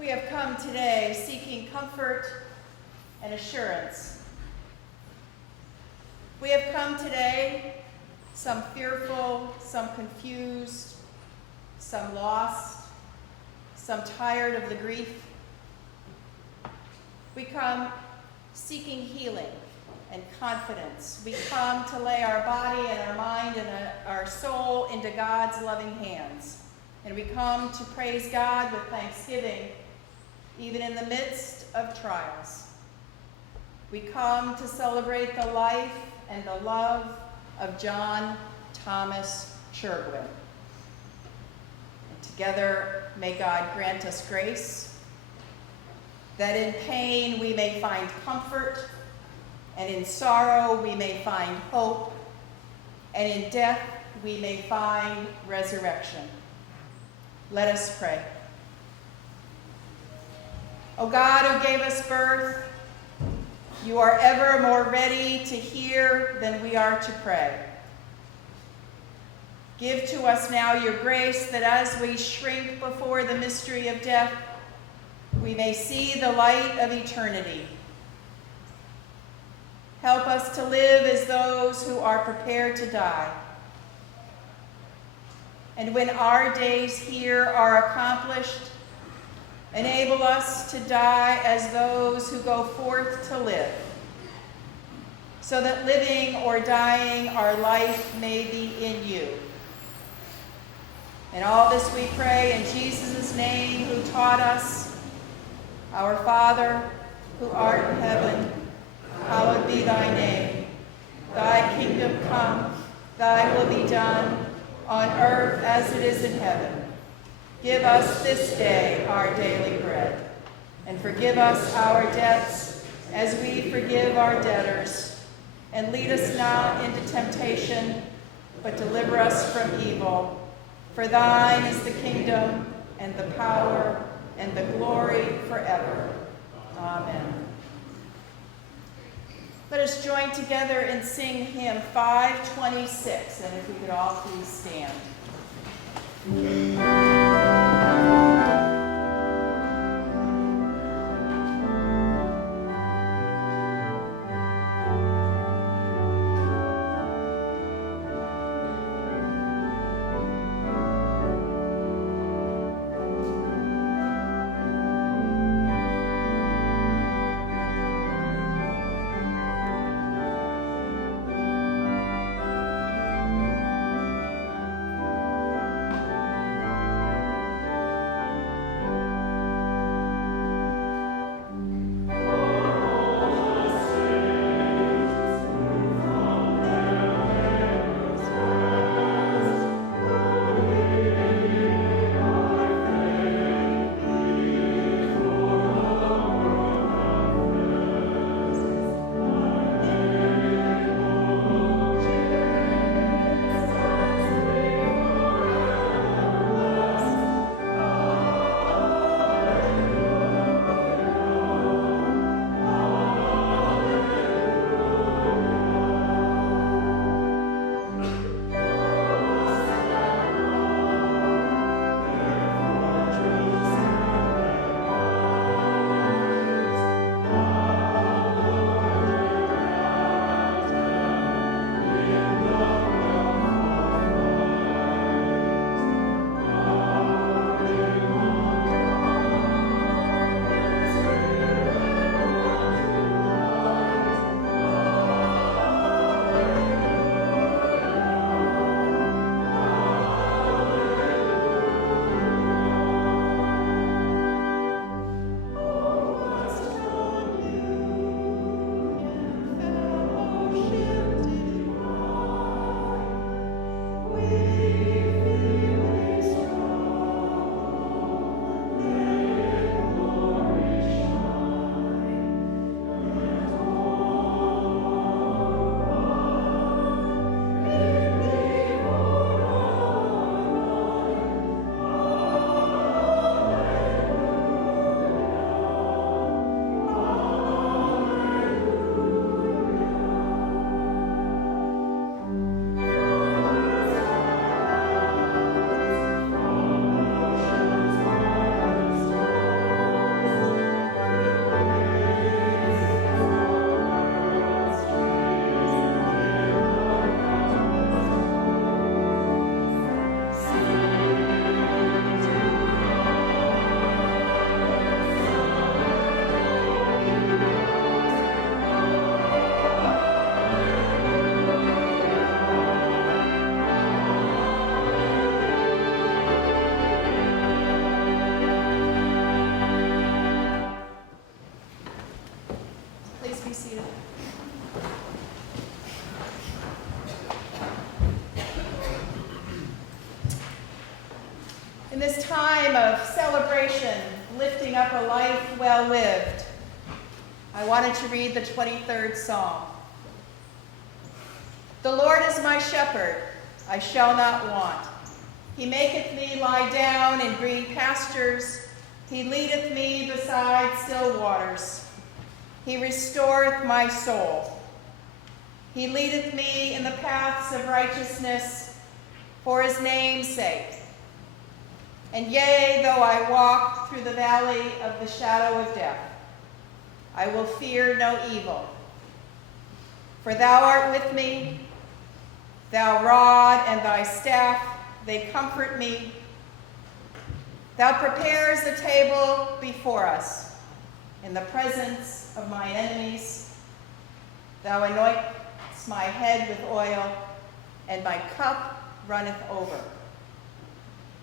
We have come today seeking comfort and assurance. We have come today, some fearful, some confused, some lost, some tired of the grief. We come seeking healing and confidence. We come to lay our body and our mind and our soul into God's loving hands. And we come to praise God with thanksgiving, even in the midst of trials. We come to celebrate the life and the love of John Thomas Chirgwin. And together, may God grant us grace, that in pain we may find comfort, and in sorrow we may find hope, and in death we may find resurrection. Let us pray. O God, who gave us birth, you are ever more ready to hear than we are to pray. Give to us now your grace that as we shrink before the mystery of death, we may see the light of eternity. Help us to live as those who are prepared to die. And when our days here are accomplished, enable us to die as those who go forth to live, so that living or dying, our life may be in you. And all this we pray in Jesus' name, who taught us, Our Father, who art in heaven, hallowed be thy name. Thy kingdom come, thy will be done, on earth as it is in heaven. Give us this day our daily bread, and forgive us our debts as we forgive our debtors. And lead us not into temptation, but deliver us from evil. For thine is the kingdom, and the power, and the glory forever. Amen. Let us join together and sing hymn 526, and if we could all please stand. In this time of celebration, lifting up a life well lived, I wanted to read the 23rd Psalm. The Lord is my shepherd, I shall not want. He maketh me lie down in green pastures. He leadeth me beside still waters. He restoreth my soul. He leadeth me in the paths of righteousness for his name's sake. And yea, though I walk through the valley of the shadow of death, I will fear no evil. For thou art with me, thou rod and thy staff, they comfort me. Thou preparest a table before us in the presence of my enemies. Thou anointest my head with oil, and my cup runneth over.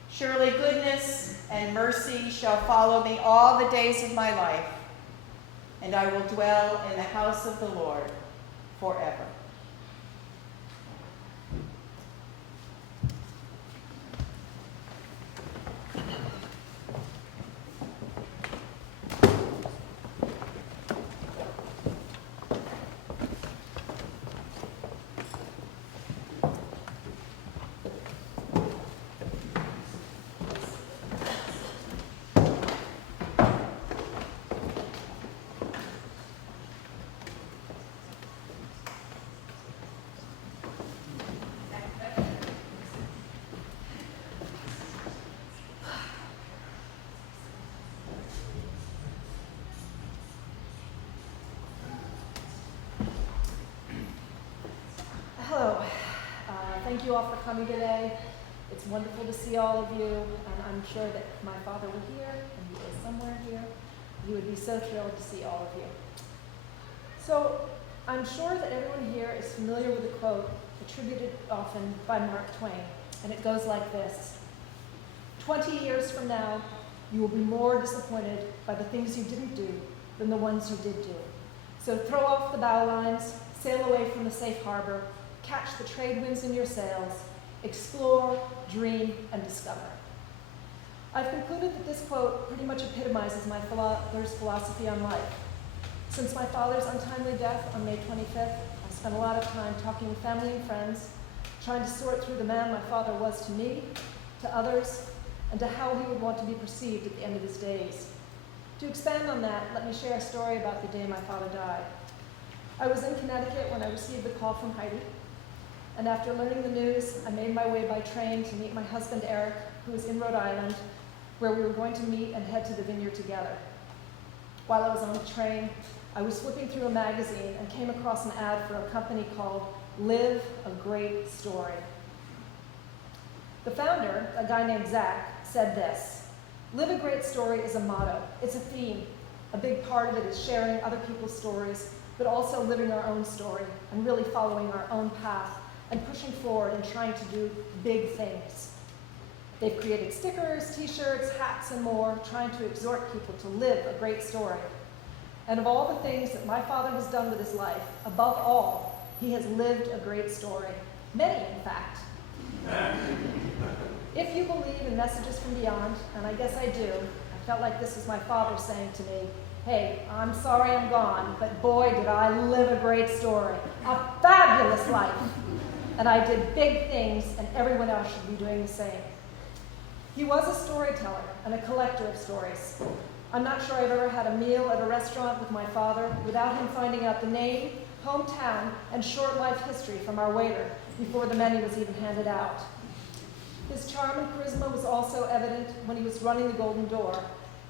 Surely goodness and mercy shall follow me all the days of my life, and I will dwell in the house of the Lord forever. Hello. Thank you all for coming today. It's wonderful to see all of you, and I'm sure that if my father were here, and he is somewhere here, he would be so thrilled to see all of you. So I'm sure that everyone here is familiar with a quote attributed often by Mark Twain, and it goes like this: 20 years from now, you will be more disappointed by the things you didn't do than the ones you did do. So throw off the bow lines, sail away from the safe harbor, catch the trade winds in your sails, explore, dream, and discover. I've concluded that this quote pretty much epitomizes my father's philosophy on life. Since my father's untimely death on May 25th, I've spent a lot of time talking with family and friends, trying to sort through the man my father was to me, to others, and to how he would want to be perceived at the end of his days. To expand on that, let me share a story about the day my father died. I was in Connecticut when I received the call from Heidi, and after learning the news, I made my way by train to meet my husband Eric, who was in Rhode Island, where we were going to meet and head to the vineyard together. While I was on the train, I was flipping through a magazine and came across an ad for a company called Live a Great Story. The founder, a guy named Zach, said this: "Live a great story is a motto. It's a theme. A big part of it is sharing other people's stories, but also living our own story and really following our own path and pushing forward and trying to do big things." They've created stickers, t-shirts, hats, and more, trying to exhort people to live a great story. And of all the things that my father has done with his life, above all, he has lived a great story. Many, in fact. If you believe in messages from beyond, and I guess I do, I felt like this was my father saying to me, "Hey, I'm sorry I'm gone, but boy, did I live a great story. A fabulous life. And I did big things, and everyone else should be doing the same." He was a storyteller and a collector of stories. I'm not sure I've ever had a meal at a restaurant with my father without him finding out the name, hometown, and short life history from our waiter before the menu was even handed out. His charm and charisma was also evident when he was running the Golden Door.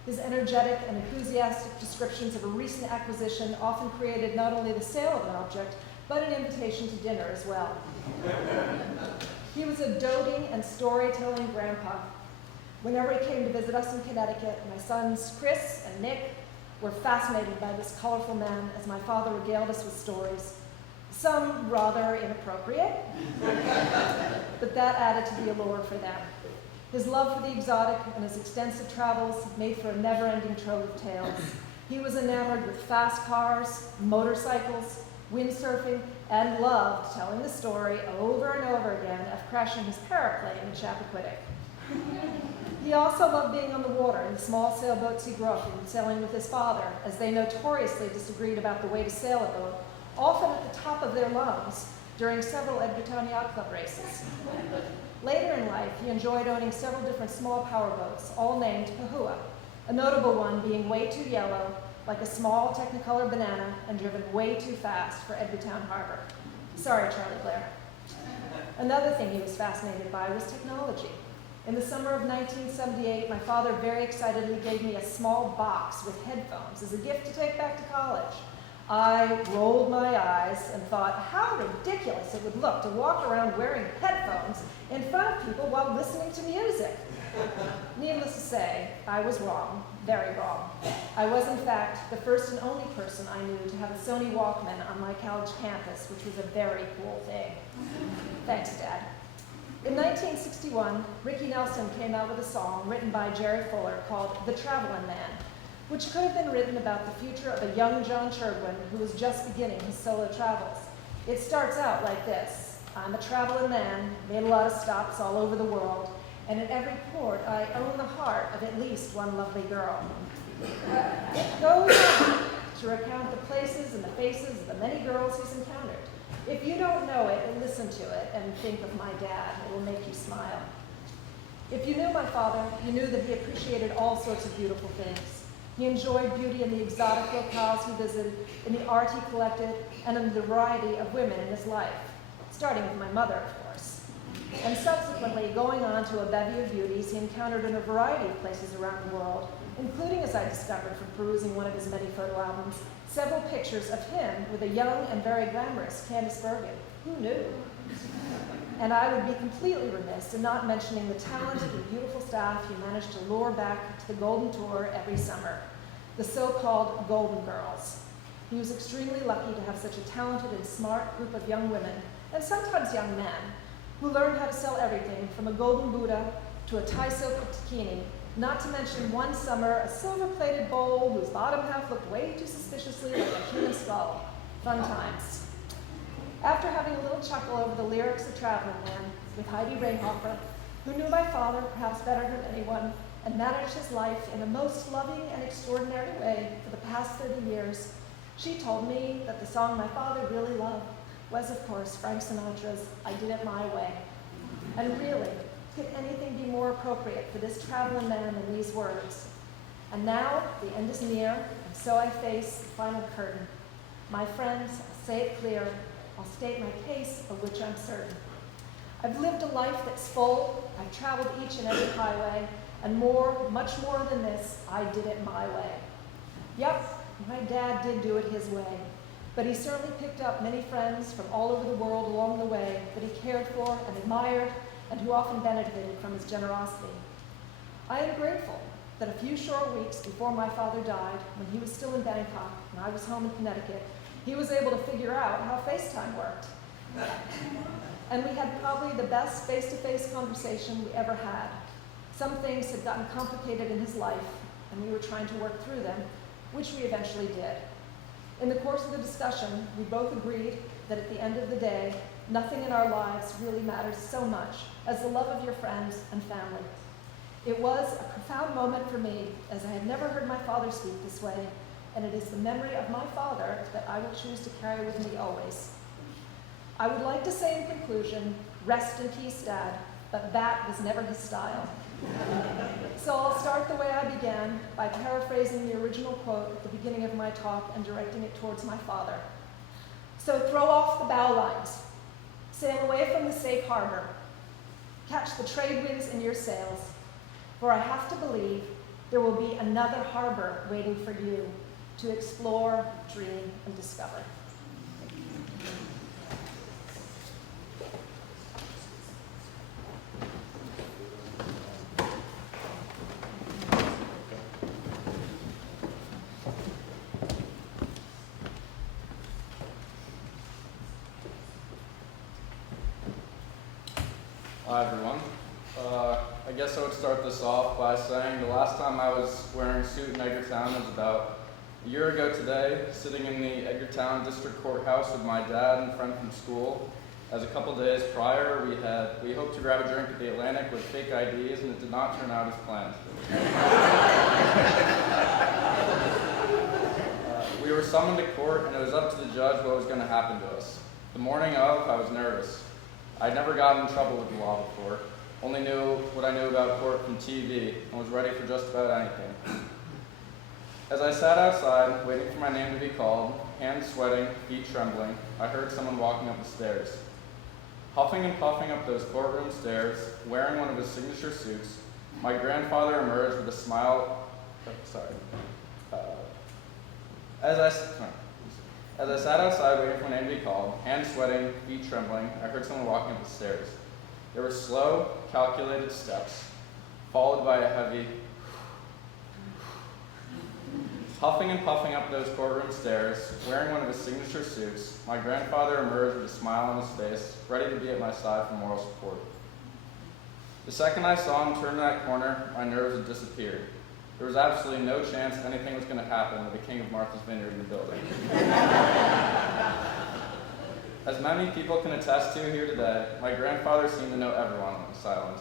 His energetic and enthusiastic descriptions of a recent acquisition often created not only the sale of an object, but an invitation to dinner as well. He was a doting and storytelling grandpa. Whenever he came to visit us in Connecticut, my sons Chris and Nick were fascinated by this colorful man as my father regaled us with stories, some rather inappropriate, but that added to the allure for them. His love for the exotic and his extensive travels made for a never-ending trove of tales. He was enamored with fast cars, motorcycles, windsurfing, and loved telling the story over and over again of crashing his paraplane in Chappaquiddick. He also loved being on the water in the small sailboats he grew up in, sailing with his father, as they notoriously disagreed about the way to sail a boat, often at the top of their lungs, during several Edgartown Yacht Club races. Later in life, he enjoyed owning several different small powerboats, all named Pahua, a notable one being way too yellow, like a small Technicolor banana, and driven way too fast for Edgartown Harbor. Sorry, Charlie Blair. Another thing he was fascinated by was technology. In the summer of 1978, my father very excitedly gave me a small box with headphones as a gift to take back to college. I rolled my eyes and thought how ridiculous it would look to walk around wearing headphones in front of people while listening to music. Needless to say, I was wrong, very wrong. I was, in fact, the first and only person I knew to have a Sony Walkman on my college campus, which was a very cool thing. Thanks, Dad. In 1961, Ricky Nelson came out with a song written by Jerry Fuller called The Travelin' Man, which could have been written about the future of a young John Chirgwin who was just beginning his solo travels. It starts out like this: I'm a traveling man, made a lot of stops all over the world, and at every port I own the heart of at least one lovely girl. It goes on to recount the places and the faces of the many girls he's encountered. If you don't know it, listen to it and think of my dad. It will make you smile. If you knew my father, you knew that he appreciated all sorts of beautiful things. He enjoyed beauty in the exotic locales he visited, in the art he collected, and in the variety of women in his life, starting with my mother, of course. And subsequently, going on to a bevy of beauties he encountered in a variety of places around the world, including, as I discovered from perusing one of his many photo albums, several pictures of him with a young and very glamorous Candice Bergen. Who knew? And I would be completely remiss in not mentioning the talented and beautiful staff he managed to lure back to the Golden Tour every summer, the so-called Golden Girls. He was extremely lucky to have such a talented and smart group of young women, and sometimes young men, who learned how to sell everything from a golden Buddha to a Thai silk bikini, not to mention one summer a silver-plated bowl whose bottom half looked way too suspiciously like a human skull. Fun times. After having a little chuckle over the lyrics of Traveling Man with Heidi Reinhofer, who knew my father perhaps better than anyone and managed his life in a most loving and extraordinary way for the past 30 years, she told me that the song my father really loved was, of course, Frank Sinatra's I Did It My Way. And really, could anything be more appropriate for this traveling man than these words? And now the end is near, and so I face the final curtain. My friends, I'll say it clear, I'll state my case, of which I'm certain. I've lived a life that's full, I've traveled each and every highway, and more, much more than this, I did it my way. Yep, my dad did do it his way, but he certainly picked up many friends from all over the world along the way that he cared for and admired, and who often benefited from his generosity. I am grateful that a few short weeks before my father died, when he was still in Bangkok and I was home in Connecticut, he was able to figure out how FaceTime worked. And we had probably the best face-to-face conversation we ever had. Some things had gotten complicated in his life, and we were trying to work through them, which we eventually did. In the course of the discussion, we both agreed that at the end of the day, nothing in our lives really matters so much as the love of your friends and family. It was a profound moment for me, as I had never heard my father speak this way, and it is the memory of my father that I will choose to carry with me always. I would like to say in conclusion, rest in peace, Dad, but that was never his style. So I'll start the way I began, by paraphrasing the original quote at the beginning of my talk and directing it towards my father. So throw off the bow lines, sail away from the safe harbor, catch the trade winds in your sails, for I have to believe there will be another harbor waiting for you to explore, dream, and discover. Hi everyone. I guess I would start this off by saying the last time I was wearing a suit in Edgartown was about a year ago today, sitting in the Edgartown District Courthouse with my dad and a friend from school. as a couple days prior we hoped to grab a drink at the Atlantic with fake IDs, and it did not turn out as planned. We were summoned to court, and it was up to the judge what was going to happen to us. The morning of, I was nervous. I'd never gotten in trouble with the law before, only knew what I knew about court from TV, and was ready for just about anything. As I sat outside, waiting for my name to be called, hands sweating, feet trembling, I heard someone walking up the stairs. Huffing and puffing up those courtroom stairs, wearing one of his signature suits, my grandfather emerged with a smile. As I sat outside waiting for my name to be called, hands sweating, feet trembling, I heard someone walking up the stairs. There were slow, calculated steps, followed by a heavy huffing and puffing up those courtroom stairs, wearing one of his signature suits. My grandfather emerged with a smile on his face, ready to be at my side for moral support. The second I saw him turn that corner, my nerves had disappeared. There was absolutely no chance anything was going to happen with the King of Martha's Vineyard in the building. As many people can attest to here today, my grandfather seemed to know everyone on this island.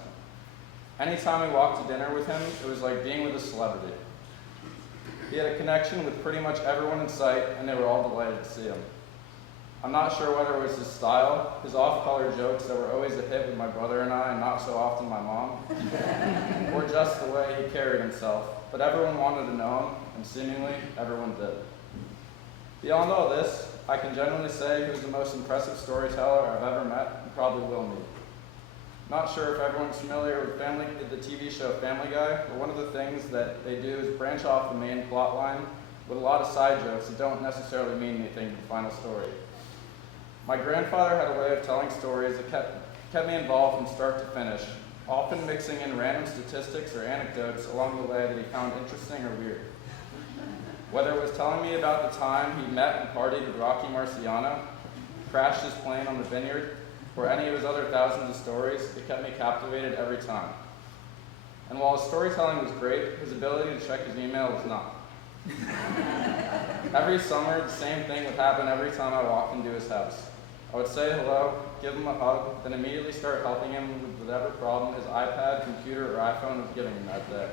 Anytime we walked to dinner with him, it was like being with a celebrity. He had a connection with pretty much everyone in sight, and they were all delighted to see him. I'm not sure whether it was his style, his off-color jokes that were always a hit with my brother and I, and not so often my mom, or just the way he carried himself, but everyone wanted to know him, and seemingly everyone did. Beyond all this, I can generally say he was the most impressive storyteller I've ever met, and probably will meet. Not sure if everyone's familiar with the TV show Family Guy, but one of the things that they do is branch off the main plot line with a lot of side jokes that don't necessarily mean anything to the final story. My grandfather had a way of telling stories that kept me involved from start to finish, often mixing in random statistics or anecdotes along the way that he found interesting or weird. Whether it was telling me about the time he met and partied with Rocky Marciano, crashed his plane on the vineyard, or any of his other thousands of stories, it kept me captivated every time. And while his storytelling was great, his ability to check his email was not. Every summer, the same thing would happen every time I walked into his house. I would say hello, give him a hug, then immediately start helping him with whatever problem his iPad, computer, or iPhone was giving him that day.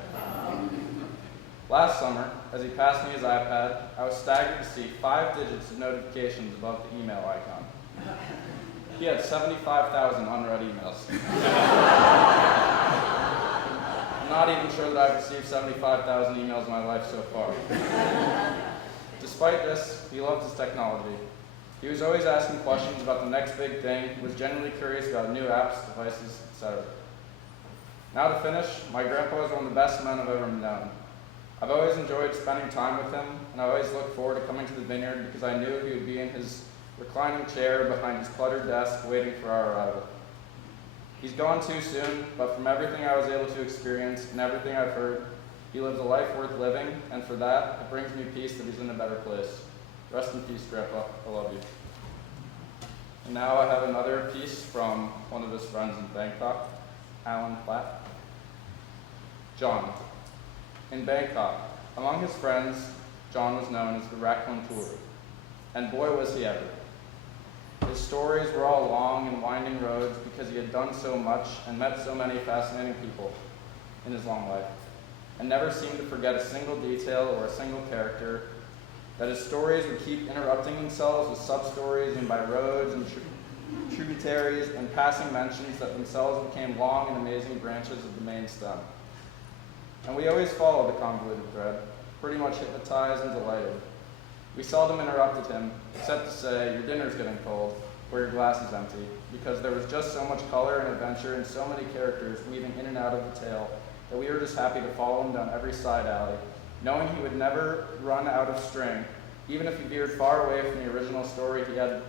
Last summer, as he passed me his iPad, I was staggered to see 5 digits of notifications above the email icon. He had 75,000 unread emails. I'm not even sure that I've received 75,000 emails in my life so far. Despite this, he loved his technology. He was always asking questions about the next big thing, was genuinely curious about new apps, devices, etc. Now to finish, my grandpa is one of the best men I've ever known. I've always enjoyed spending time with him, and I always looked forward to coming to the vineyard because I knew he would be in his reclining chair behind his cluttered desk waiting for our arrival. He's gone too soon, but from everything I was able to experience and everything I've heard, he lives a life worth living, and for that, it brings me peace that he's in a better place. Rest in peace, Grandpa. I love you. And now I have another piece from one of his friends in Bangkok, Alan Platt. John. In Bangkok, among his friends, John was known as the raconteur, and boy was he ever. His stories were all long and winding roads because he had done so much and met so many fascinating people in his long life, and never seemed to forget a single detail or a single character, that his stories would keep interrupting themselves with sub-stories and by roads and tributaries and passing mentions that themselves became long and amazing branches of the main stem. And we always followed the convoluted thread, pretty much hypnotized and delighted. We seldom interrupted him, except to say, your dinner's getting cold, or your glass is empty, because there was just so much color and adventure and so many characters weaving in and out of the tale that we were just happy to follow him down every side alley, knowing he would never run out of string, even if he veered far away from the original story he had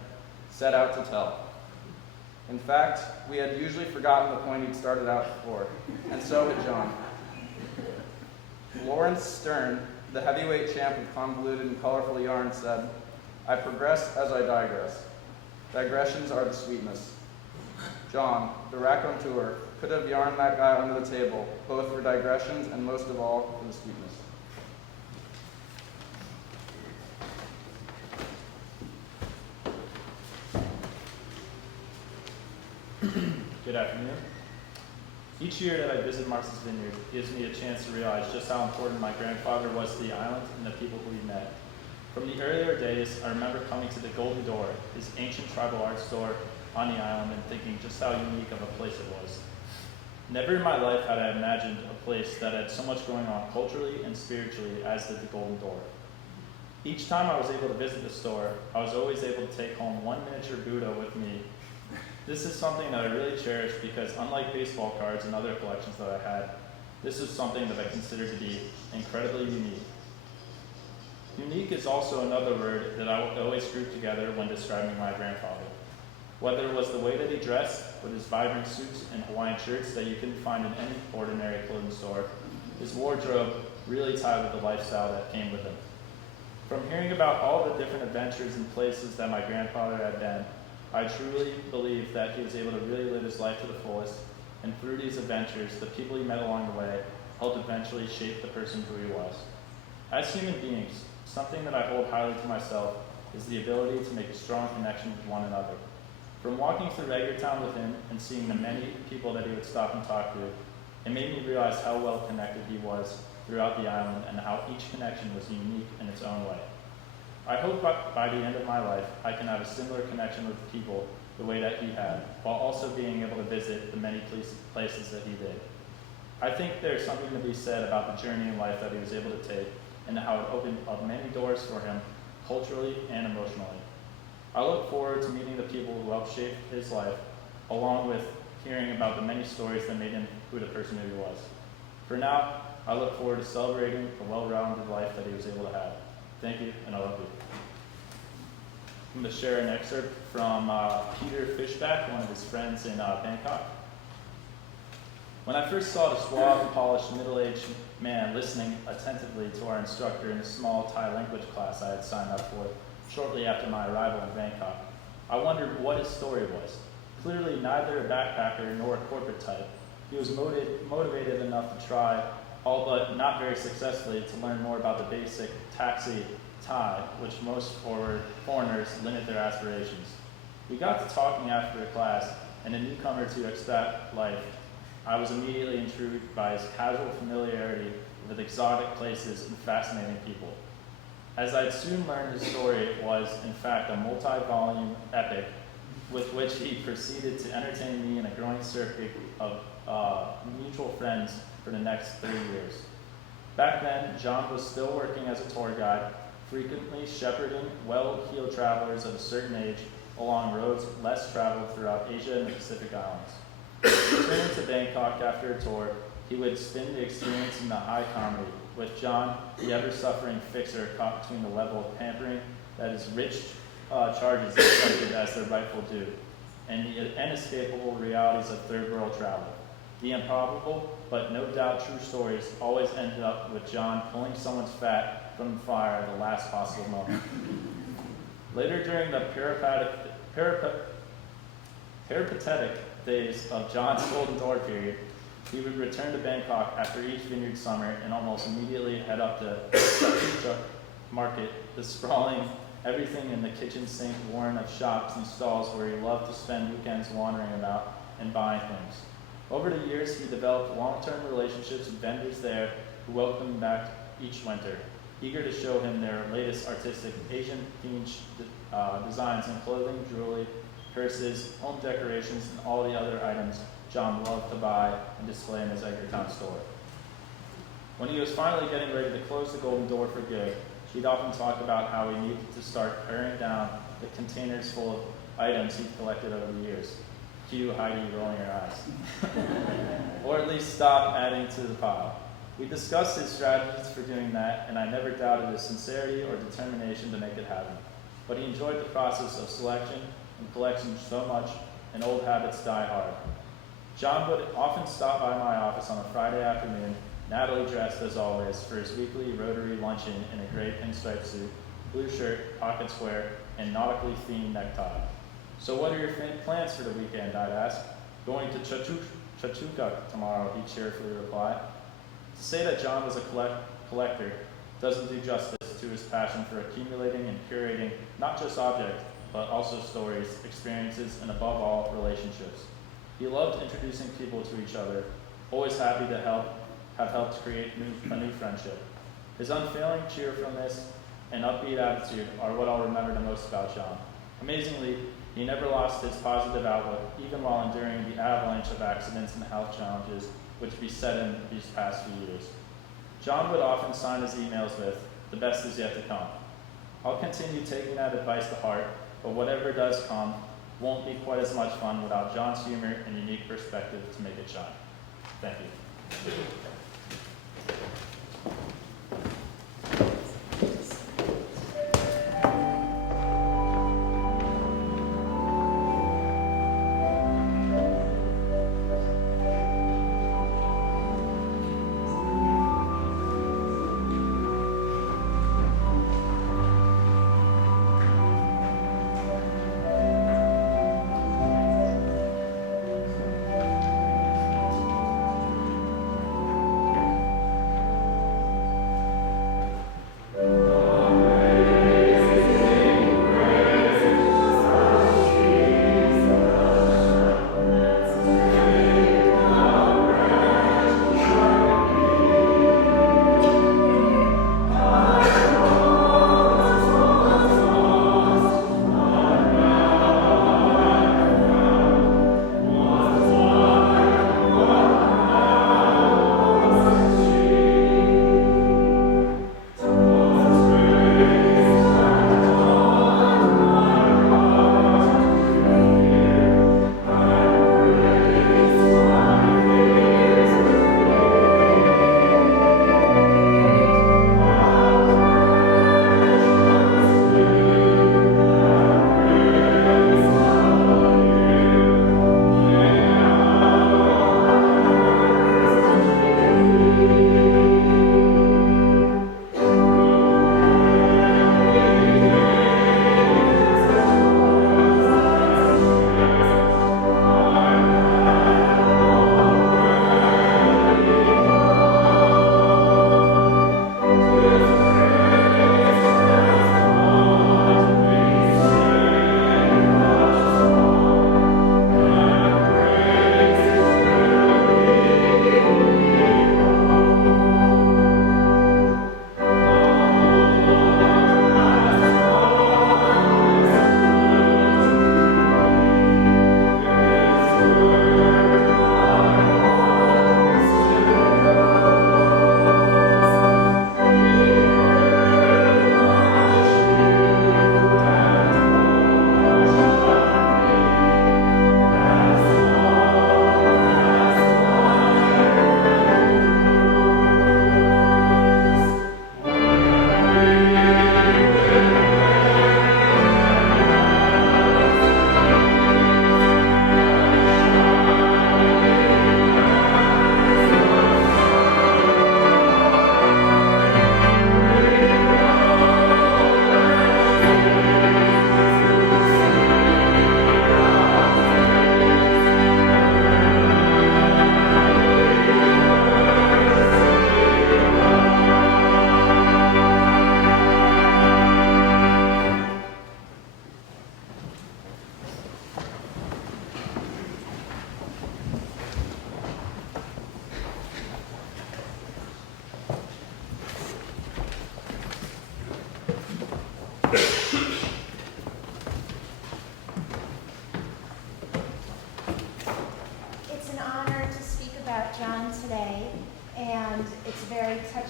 set out to tell. In fact, we had usually forgotten the point he'd started out before, and so had John. Lawrence Stern, the heavyweight champ of convoluted and colorful yarn, said, I progress as I digress. Digressions are the sweetness. John, the raconteur, could have yarned that guy under the table, both for digressions and most of all for the sweetness. Good afternoon. Each year that I visit Martha's Vineyard gives me a chance to realize just how important my grandfather was to the island and the people who he met. From the earlier days, I remember coming to the Golden Door, his ancient tribal art store on the island, and thinking just how unique of a place it was. Never in my life had I imagined a place that had so much going on culturally and spiritually as did the Golden Door. Each time I was able to visit the store, I was always able to take home one miniature Buddha with me. This is something that I really cherish because unlike baseball cards and other collections that I had, this is something that I consider to be incredibly unique. Unique is also another word that I always group together when describing my grandfather. Whether it was the way that he dressed, with his vibrant suits and Hawaiian shirts that you couldn't find in any ordinary clothing store, his wardrobe really tied with the lifestyle that came with him. From hearing about all the different adventures and places that my grandfather had been, I truly believe that he was able to really live his life to the fullest, and through these adventures, the people he met along the way helped eventually shape the person who he was. As human beings, something that I hold highly to myself is the ability to make a strong connection with one another. From walking through Edgartown with him and seeing the many people that he would stop and talk to, it made me realize how well connected he was throughout the island and how each connection was unique in its own way. I hope by the end of my life, I can have a similar connection with people the way that he had, while also being able to visit the many places that he did. I think there's something to be said about the journey in life that he was able to take and how it opened up many doors for him culturally and emotionally. I look forward to meeting the people who helped shape his life, along with hearing about the many stories that made him who the person who he was. For now, I look forward to celebrating the well-rounded life that he was able to have. Thank you, and I love you. I'm going to share an excerpt from Peter Fishback, one of his friends in Bangkok. When I first saw the suave and polished middle-aged man listening attentively to our instructor in the small Thai language class I had signed up for shortly after my arrival in Bangkok, I wondered what his story was. Clearly neither a backpacker nor a corporate type, he was motivated enough to try, all but not very successfully, to learn more about the basic taxi Thai, which most foreigners limit their aspirations. We got to talking after the class, and a newcomer to expat life, I was immediately intrigued by his casual familiarity with exotic places and fascinating people. As I'd soon learned, his story was, in fact, a multi-volume epic with which he proceeded to entertain me in a growing circuit of mutual friends for the next 30 years. Back then, John was still working as a tour guide, frequently shepherding well-heeled travelers of a certain age along roads less traveled throughout Asia and the Pacific Islands. Returning to Bangkok after a tour, he would spin the experience in the high comedy, with John, the ever-suffering fixer, caught between the level of pampering that his rich charges accepted as their rightful due, and the inescapable realities of third-world travel. The improbable, but no doubt true stories always ended up with John pulling someone's fat from the fire at the last possible moment. Later during the peripatetic days of John's Golden Door period, he would return to Bangkok after each vineyard summer and almost immediately head up to Chirgwin Market, the sprawling, everything in the kitchen sink warren of shops and stalls where he loved to spend weekends wandering about and buying things. Over the years, he developed long-term relationships with vendors there who welcomed him back each winter, eager to show him their latest artistic Asian-themed designs in clothing, jewelry, purses, home decorations, and all the other items John loved to buy and display in his Edgartown store. When he was finally getting ready to close the Golden Door for good, he'd often talk about how he needed to start paring down the containers full of items he'd collected over the years. Cue Heidi rolling her eyes. Or at least stop adding to the pile. We discussed his strategies for doing that, and I never doubted his sincerity or determination to make it happen. But he enjoyed the process of selection and collection so much, and old habits die hard. John would often stop by my office on a Friday afternoon, nattily dressed as always, for his weekly Rotary luncheon in a gray pinstripe suit, blue shirt, pocket square, and nautically themed necktie. "So what are your plans for the weekend?" I'd ask. "Going to Chachukak tomorrow," he'd cheerfully reply. To say that John was a collector doesn't do justice to his passion for accumulating and curating not just objects, but also stories, experiences, and above all, relationships. He loved introducing people to each other, always happy to have helped create a new friendship. His unfailing cheerfulness and upbeat attitude are what I'll remember the most about John. Amazingly, he never lost his positive outlook, even while enduring the avalanche of accidents and health challenges which beset him these past few years. John would often sign his emails with, "The best is yet to come." I'll continue taking that advice to heart, but whatever does come won't be quite as much fun without John's humor and unique perspective to make it shine. Thank you.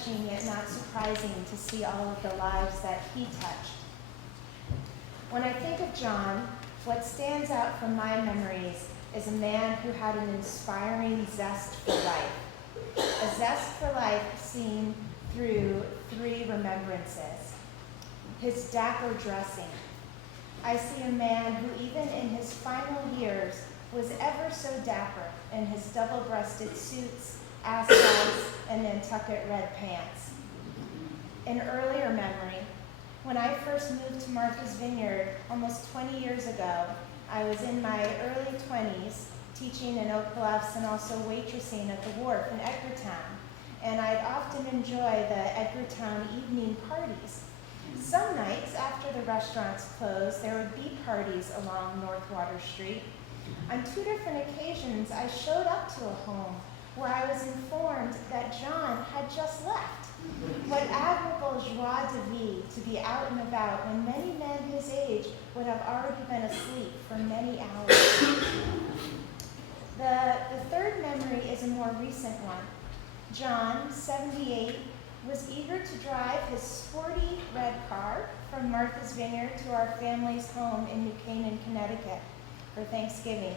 touching yet not surprising to see all of the lives that he touched. When I think of John, what stands out from my memories is a man who had an inspiring zest for life. A zest for life seen through three remembrances. His dapper dressing. I see a man who even in his final years was ever so dapper in his double-breasted suits, ascot, and Nantucket red pants. An earlier memory, when I first moved to Martha's Vineyard almost 20 years ago, I was in my early 20s teaching in Oak Bluffs and also waitressing at the wharf in Edgartown. And I'd often enjoy the Edgartown evening parties. Some nights after the restaurants closed, there would be parties along North Water Street. On 2 different occasions, I showed up to a home where I was informed that John had just left. What admirable joie de vivre to be out and about when many men his age would have already been asleep for many hours. The third memory is a more recent one. John, 78, was eager to drive his sporty red car from Martha's Vineyard to our family's home in New Canaan, Connecticut for Thanksgiving.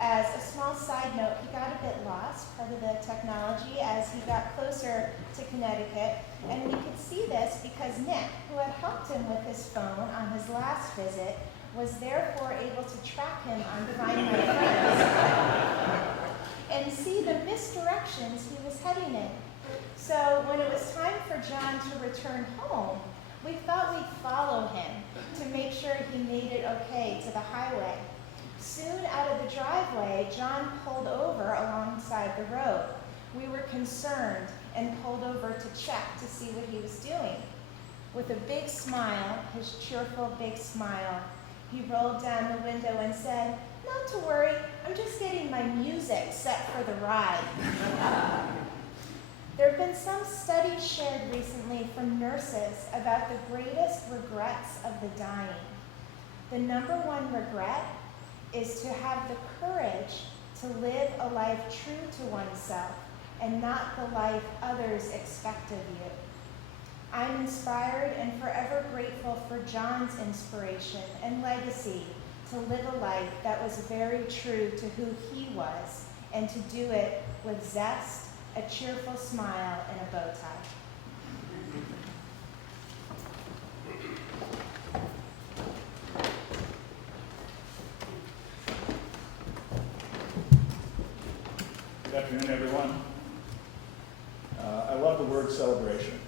As a small side note, he got a bit lost, part of the technology, as he got closer to Connecticut. And we could see this because Nick, who had helped him with his phone on his last visit, was therefore able to track him on Find My Friends and see the misdirections he was heading in. So when it was time for John to return home, we thought we'd follow him to make sure he made it okay to the highway. Soon out of the driveway, John pulled over alongside the road. We were concerned and pulled over to check to see what he was doing. With a big smile, his cheerful big smile, he rolled down the window and said, "Not to worry, I'm just getting my music set for the ride." There have been some studies shared recently from nurses about the greatest regrets of the dying. The number one regret is to have the courage to live a life true to oneself and not the life others expect of you. I'm inspired and forever grateful for John's inspiration and legacy to live a life that was very true to who he was and to do it with zest, a cheerful smile, and a bow tie. Good afternoon, everyone. I love the word celebration,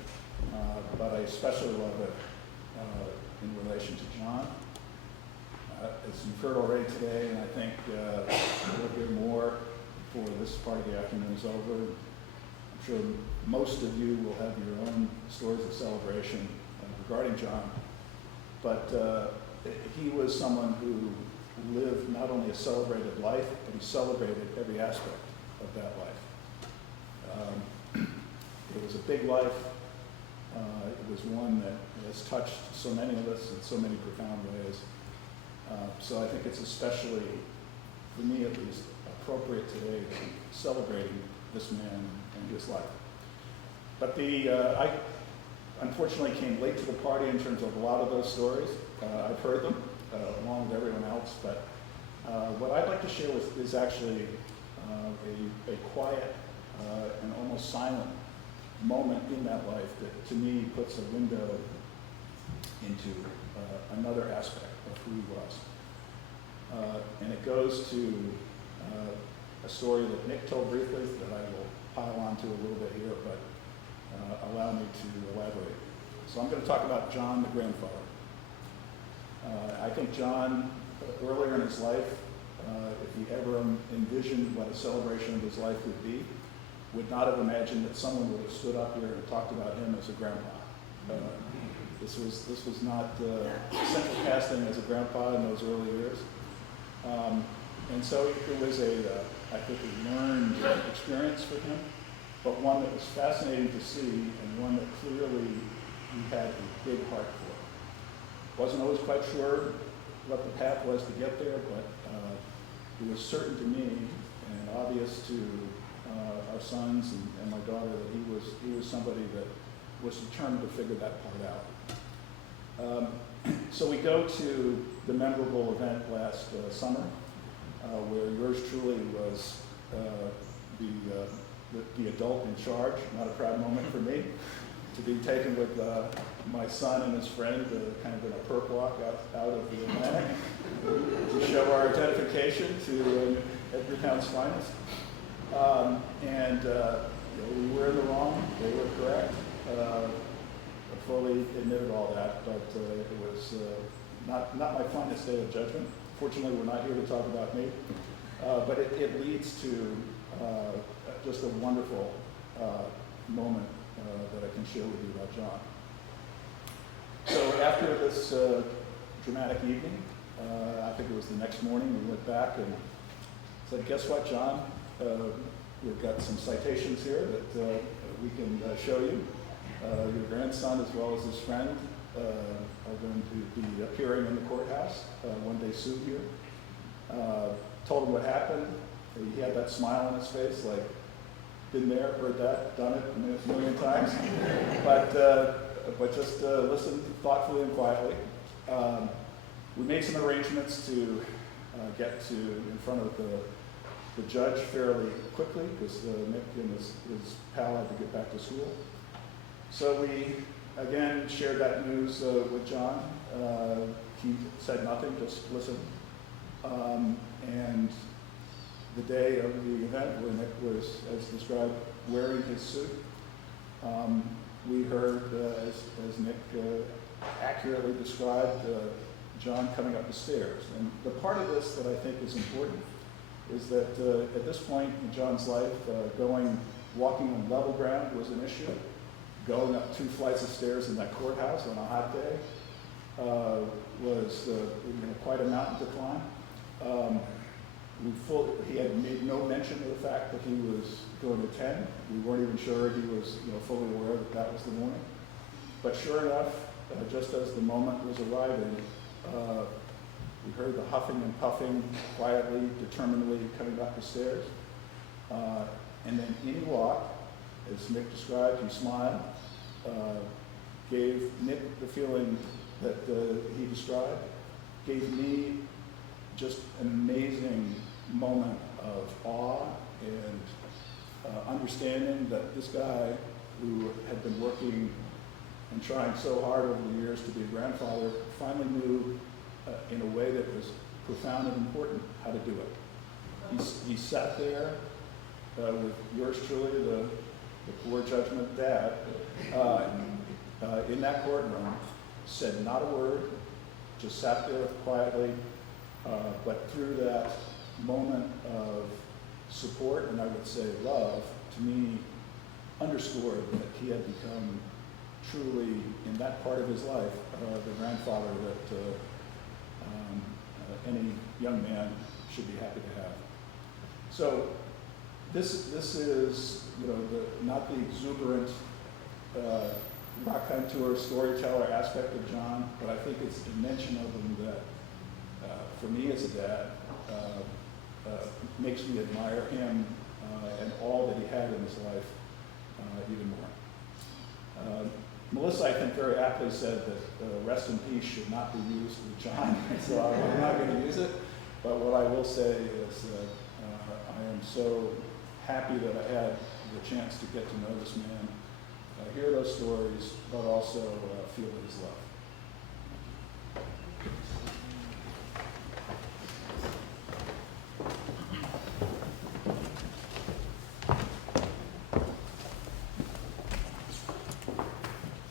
but I especially love it in relation to John. As you've heard already today, and I think we'll hear more before this part of the afternoon is over. I'm sure most of you will have your own stories of celebration regarding John, but he was someone who lived not only a celebrated life, but he celebrated every aspect of that life. It was a big life. It was one that has touched so many of us in so many profound ways. So I think it's especially, for me at least, appropriate today to be celebrating this man and his life. But I unfortunately came late to the party in terms of a lot of those stories. I've heard them along with everyone else, but what I'd like to share is actually a quiet and almost silent moment in that life that to me puts a window into another aspect of who he was. And it goes to a story that Nick told briefly that I will pile onto a little bit here, but allow me to elaborate. So I'm going to talk about John, the grandfather. I think John, earlier in his life, if he ever envisioned what a celebration of his life would be, would not have imagined that someone would have stood up here and talked about him as a grandpa. This was not central casting as a grandpa in those early years. And so it was I think a learned experience for him, but one that was fascinating to see and one that clearly he had a big heart for. Wasn't always quite sure what the path was to get there, but it was certain to me and obvious to our sons and my daughter that he was somebody that was determined to figure that part out. So we go to the memorable event last summer, where yours truly was the adult in charge. Not a proud moment for me to be taken with my son and his friend, kind of in a perk walk out of the Atlantic to show our identification to Edgartown's finest. We were in the wrong, they were correct. I fully admitted all that, but it was not my finest day of judgment. Fortunately, we're not here to talk about me, but it leads to just a wonderful moment that I can share with you about John. So after this dramatic evening, I think it was the next morning, we went back and said, guess what, John? We've got some citations here that we can show you. Your grandson, as well as his friend, are going to be appearing in the courthouse when they sue here. Told him what happened. He had that smile on his face, like, been there, heard that, done it a million times. But just listened thoughtfully and quietly. We made some arrangements to get to in front of the judge fairly quickly, because Nick and his pal had to get back to school. So we, again, shared that news with John. He said nothing, just listened. And the day of the event, where Nick was, as described, wearing his suit, we heard, as Nick accurately described, John coming up the stairs. And the part of this that I think is important is that at this point in John's life, walking on level ground was an issue. Going up 2 flights of stairs in that courthouse on a hot day was quite a mountain to climb. He had made no mention of the fact that he was going to attend. We weren't even sure he was fully aware that that was the morning. But sure enough, just as the moment was arriving, we heard the huffing and puffing, quietly, determinedly coming up the stairs. And then in he walked. As Nick described, he smiled, gave Nick the feeling that he described, gave me just an amazing moment of awe and understanding that this guy, who had been working and trying so hard over the years to be a grandfather, finally knew in a way that was profound and important how to do it. He sat there with yours truly, the poor judgment dad, in that courtroom, said not a word, just sat there quietly, but through that moment of support, and I would say love, to me, underscored that he had become truly, in that part of his life, the grandfather that any young man should be happy to have. So this is not the exuberant raconteur, storyteller aspect of John, but I think it's a mention of him that, for me as a dad, makes me admire him and all that he had in his life even more. Melissa, I think, very aptly said that rest in peace should not be used with John, so I'm not going to use it. But what I will say is that I am so happy that I had the chance to get to know this man, hear those stories, but also feel his love.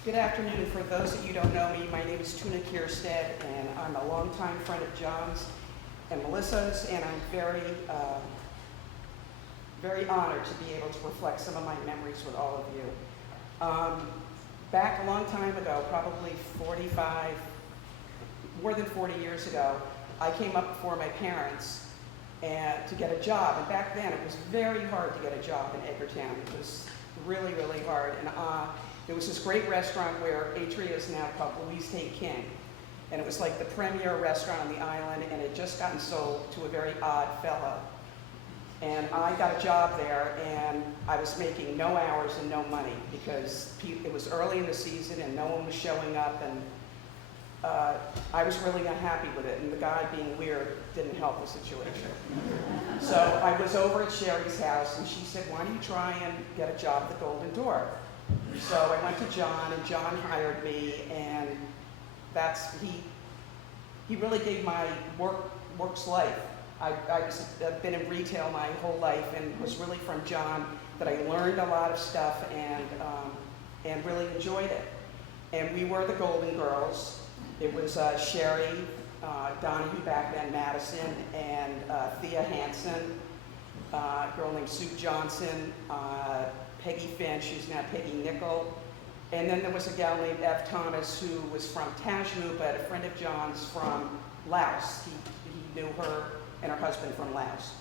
Good afternoon. For those of you who don't know me, my name is Tuna Kierstead, and I'm a longtime friend of John's and Melissa's, and I'm very honored to be able to reflect some of my memories with all of you. Back a long time ago, probably more than 40 years ago, I came up before my parents to get a job, and back then it was very hard to get a job in Edgartown. It was really, really hard, and there was this great restaurant where Atria is now called Louise Hay King. And it was like the premier restaurant on the island, and it had just gotten sold to a very odd fellow. And I got a job there, and I was making no hours and no money because it was early in the season and no one was showing up, and I was really unhappy with it, and the guy being weird didn't help the situation. So I was over at Sherry's house, and she said, why don't you try and get a job at the Golden Door? So I went to John, and John hired me, and he really gave my works life. I've been in retail my whole life, and it was really from John that I learned a lot of stuff and really enjoyed it. And we were the Golden Girls. It was Sherry, Donahue back then, Madison, and Thea Hansen, a girl named Sue Johnson, Peggy Finch, who's now Peggy Nickel. And then there was a gal named F. Thomas who was from Tashmu, but a friend of John's from Laos. He knew her and her husband from Laos.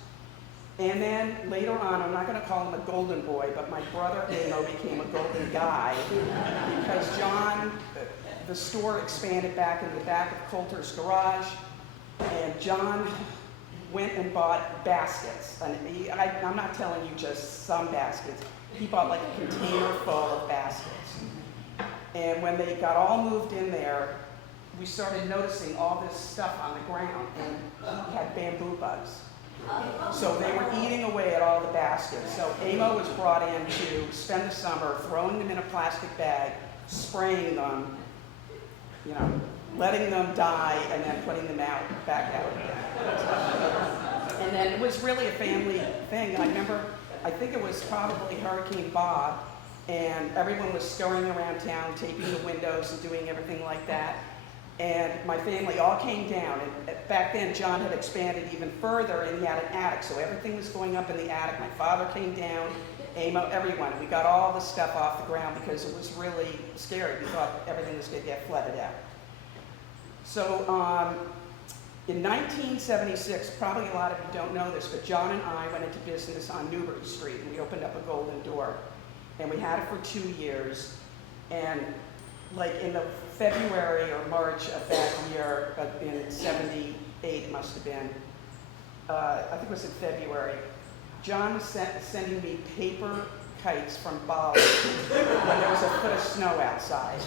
And then later on, I'm not going to call him a golden boy, but my brother Amo became a golden guy because John, the store expanded back in the back of Coulter's garage, and John went and bought baskets. And I'm not telling you just some baskets. He bought like a container full of baskets. And when they got all moved in there, we started noticing all this stuff on the ground, and he had bamboo bugs. So they were eating away at all the baskets. So Amo was brought in to spend the summer throwing them in a plastic bag, spraying them, you know, letting them die, and then putting them back out again. And then it was really a family thing. I remember, I think it was probably Hurricane Bob, and everyone was scurrying around town, taping the windows and doing everything like that. And my family all came down, and back then John had expanded even further, and he had an attic, so everything was going up in the attic. My father came down, Amo, everyone. We got all the stuff off the ground because it was really scary. We thought everything was going to get flooded out. So in 1976, probably a lot of you don't know this, but John and I went into business on Newbury Street, and we opened up a Golden Door, and we had it for 2 years. And like in the February or March of that year, in 78 it must have been, I think it was in February, John was sending me paper kites from Bali when there was a foot of snow outside.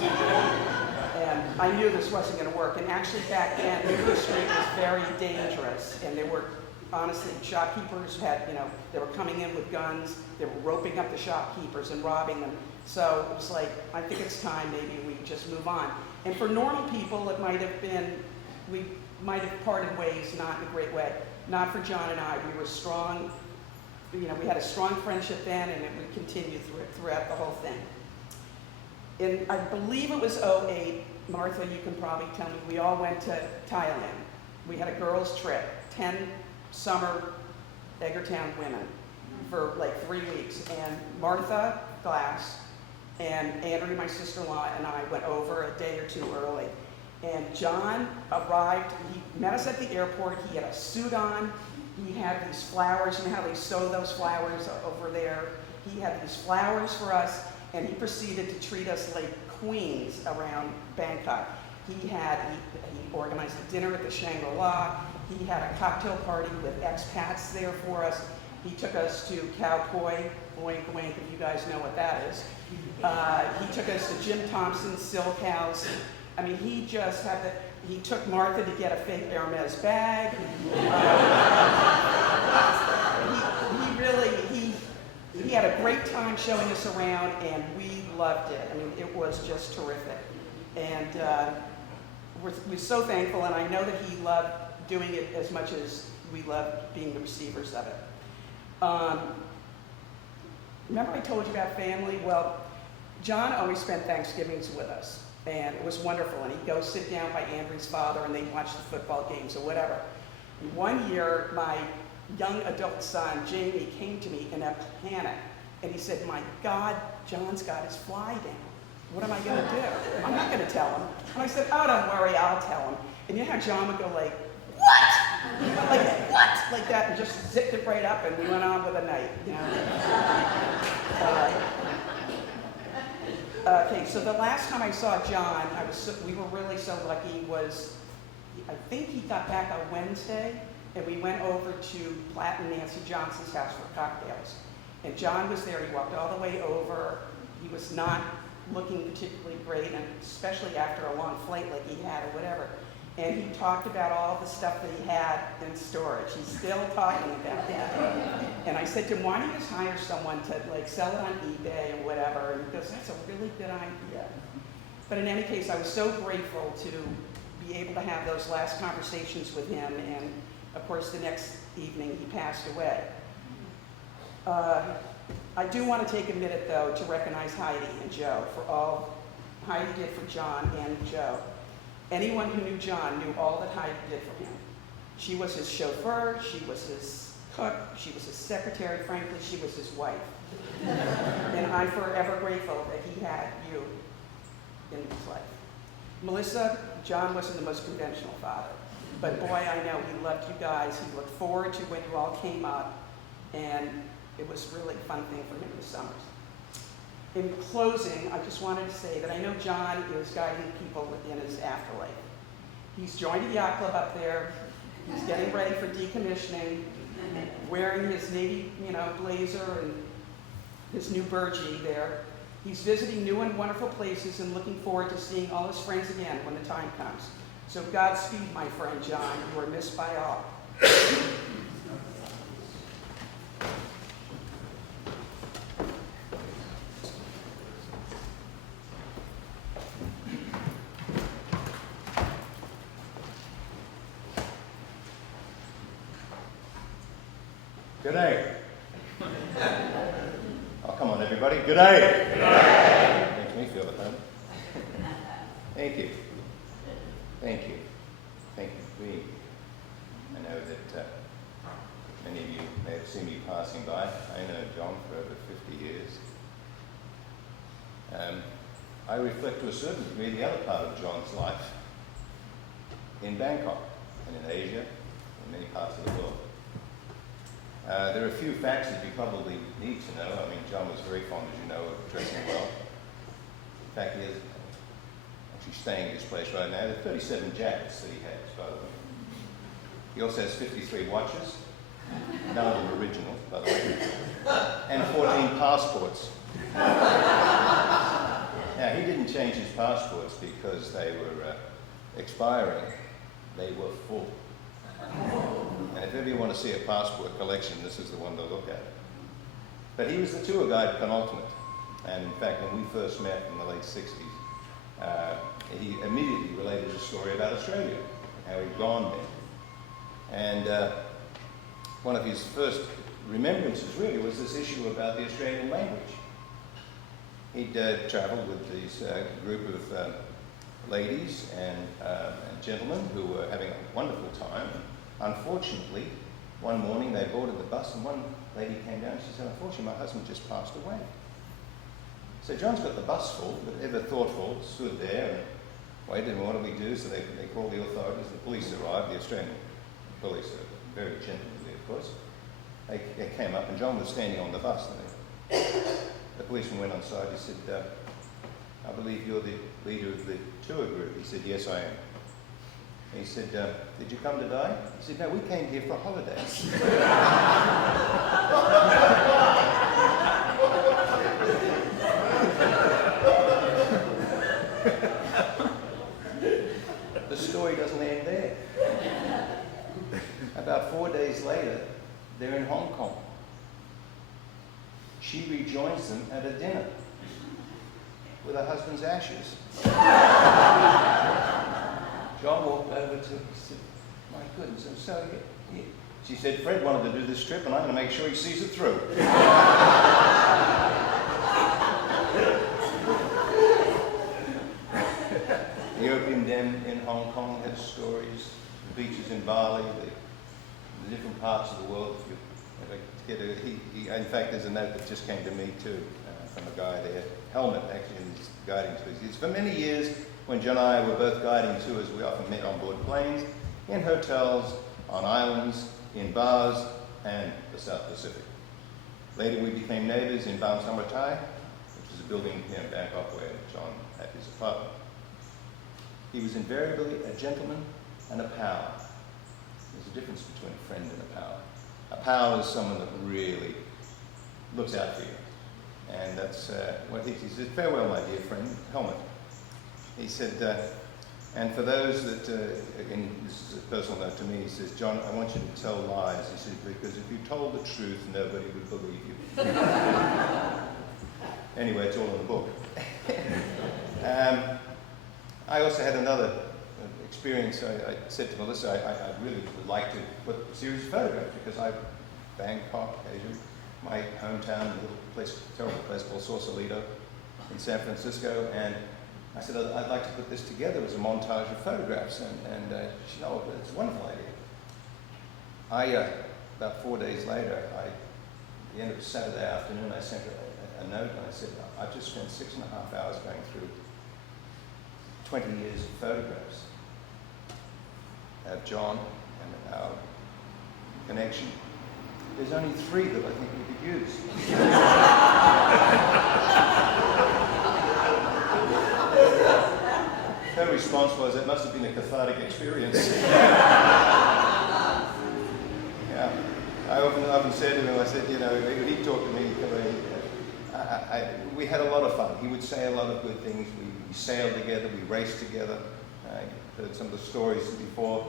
And I knew this wasn't going to work. And actually back then, Newbury Street was very dangerous, and there were, honestly, shopkeepers had, you know, they were coming in with guns, they were roping up the shopkeepers and robbing them. So it was like, I think it's time maybe we just move on. And for normal people, it might have been, we might have parted ways, not in a great way. Not for John and I. We were strong, you know, we had a strong friendship then, and it would continue throughout the whole thing. In, I believe it was 2008, Martha, you can probably tell me, we all went to Thailand. We had a girls' trip, 10 summer Edgartown women for like 3 weeks. And Martha Glass and Andrea, my sister-in-law, and I went over a day or two early. And John arrived, he met us at the airport, he had a suit on, he had these flowers, you know how they sew those flowers over there? He had these flowers for us, and he proceeded to treat us like queens around Bangkok. He organized a dinner at the Shangri-La, he had a cocktail party with expats there for us. He took us to Cow Poi, oink oink, if you guys know what that is. He took us to Jim Thompson's Silk House. I mean, he just had the, he took Martha to get a fake Hermes bag. He had a great time showing us around, and we loved it. I mean, it was just terrific. And we're so thankful, and I know that he loved doing it as much as we loved being the receivers of it. Remember I told you about family? Well, John always spent Thanksgivings with us, and it was wonderful. And he'd go sit down by Andrew's father, and they'd watch the football games or whatever. And one year, my young adult son, Jamie, came to me in a panic, and he said, "My God, John's got his fly down. What am I going to do? I'm not going to tell him." And I said, "Oh, don't worry, I'll tell him." And you know how John would go like, "What?" Like, "What?" Like that, and just zipped it right up, and we went on with the night. You know? Okay, so the last time I saw John, we were really so lucky, was, I think he got back on Wednesday, and we went over to Platt and Nancy Johnson's house for cocktails. And John was there, he walked all the way over. He was not looking particularly great, and especially after a long flight like he had or whatever. And he talked about all the stuff that he had in storage. He's still talking about that. And I said to him, "Why don't you just hire someone to like sell it on eBay or whatever?" And he goes, "That's a really good idea." But in any case, I was so grateful to be able to have those last conversations with him. And of course, the next evening he passed away. I do want to take a minute though to recognize Heidi and Joe for all Heidi did for John and Joe. Anyone who knew John knew all that Heidi did for him. She was his chauffeur, she was his cook, she was his secretary, frankly, she was his wife. And I'm forever grateful that he had you in his life. Melissa, John wasn't the most conventional father. But boy, I know he loved you guys. He looked forward to when you all came up, and it was really a fun thing for him this summer. In closing, I just wanted to say that I know John is guiding people within his afterlife. He's joined a yacht club up there. He's getting ready for decommissioning, wearing his navy, blazer and his new burgee there. He's visiting new and wonderful places and looking forward to seeing all his friends again when the time comes. So Godspeed, my friend John. You are missed by all. Good day. Oh, come on, everybody. Good day. Good day. Makes me feel at home. Thank you. Thank you. Thank you for being here. I know that many of you may have seen me passing by. I know John for over 50 years. I reflect to a certain degree the other part of John's life in Bangkok and in Asia and many parts of the world. There are a few facts that you probably need to know. I mean, John was very fond, as you know, of dressing well. In fact, he is actually staying at his place right now. There are 37 jackets that he has, by the way. He also has 53 watches, none of them original, by the way, and 14 passports. Now, he didn't change his passports because they were expiring. They were full. And if ever you want to see a passport collection, this is the one to look at. But he was the tour guide penultimate. And in fact, when we first met in the late 60s, he immediately related a story about Australia, how he'd gone there. And one of his first remembrances really was this issue about the Australian language. He'd traveled with this group of ladies and gentlemen who were having a wonderful time. Unfortunately, one morning they boarded the bus and one lady came down and she said, unfortunately, my husband just passed away. So John's got the bus full, but ever thoughtful, stood there and waited, and what do we do? So they called the authorities, the police arrived, the Australian police are very gentlemanly, of course. They came up and John was standing on the bus. And the policeman went on side, he said, I believe you're the leader of the tour group. He said, yes, I am. He said, did you come to die? He said, no, we came here for holidays. The story doesn't end there. About 4 days later, they're in Hong Kong. She rejoins them at a dinner with her husband's ashes. John walked over to her and said, my goodness, I'm sorry. She said, Fred wanted to do this trip and I'm going to make sure he sees it through. The opium den in Hong Kong has stories, the beaches in Bali, the different parts of the world. If you ever get in fact, there's a note that just came to me too from a guy there, Helmet actually, in his guiding tours. For many years, when John and I were both guiding tours, we often met on board planes, in hotels, on islands, in bars, and the South Pacific. Later we became neighbours in Bam Samratai, which is a building here in Bangkok where John had his apartment. He was invariably a gentleman and a pal. There's a difference between a friend and a pal. A pal is someone that really looks out for you. And that's what he said, farewell, my dear friend, Helmet. He said, and for those that, again, this is a personal note to me, he says, John, I want you to tell lies. He said, because if you told the truth, nobody would believe you. Anyway, it's all in the book. I also had another experience. I said to Melissa, I really would like to put a series of photographs because Bangkok, Asia, my hometown, a little place, terrible place called Sausalito in San Francisco, and I said, I'd like to put this together as a montage of photographs, and she said, oh, it's a wonderful idea. About 4 days later, at the end of Saturday afternoon, I sent her a note, and I said, I've just spent 6.5 hours going through 20 years of photographs. John and our connection. There's only 3 that I think we could use. Her response was, it must have been a cathartic experience. Yeah. I often said to him, I said, you know, he'd talk to me, we had a lot of fun. He would say a lot of good things. We sailed together, we raced together. I heard some of the stories before.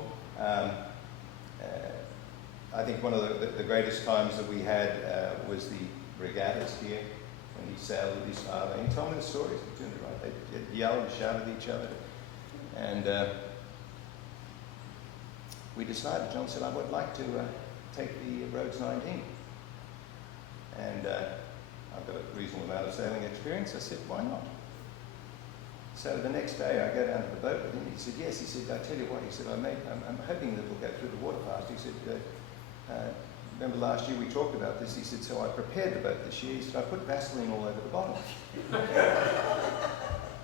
I think one of the greatest times that we had was the regattas here, when he sailed with his father. And he told me the stories. They yelled and shouted at each other. And we decided, John said, I would like to take the Rhodes 19. And I've got a reasonable amount of sailing experience. I said, why not? So the next day I go down to the boat with him. He said, yes. He said, I tell you what. He said, I'm hoping that we'll go through the water fast. He said, remember last year we talked about this. He said, so I prepared the boat this year. He said, I put Vaseline all over the bottom.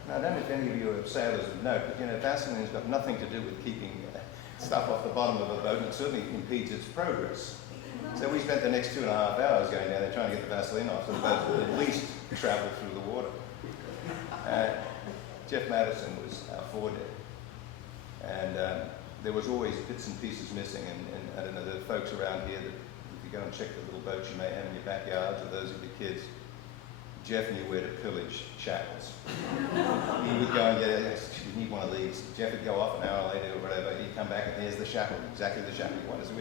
Now, I don't know if any of you are sailors would know, but you know, Vaseline's got nothing to do with keeping stuff off the bottom of a boat, and it certainly impedes its progress. So we spent the next 2.5 hours going down there trying to get the Vaseline off, so the boat would at least travel through the water. Jeff Madison was our foredeck, and there was always bits and pieces missing, and I don't know, there are folks around here that if you go and check the little boats you may have in your backyards, or those of your kids, Jeff knew where to pillage shackles. He would go and get it, you need one of these. Jeff would go off an hour later or whatever, he'd come back and there's the shackle, exactly the shackle he wanted. So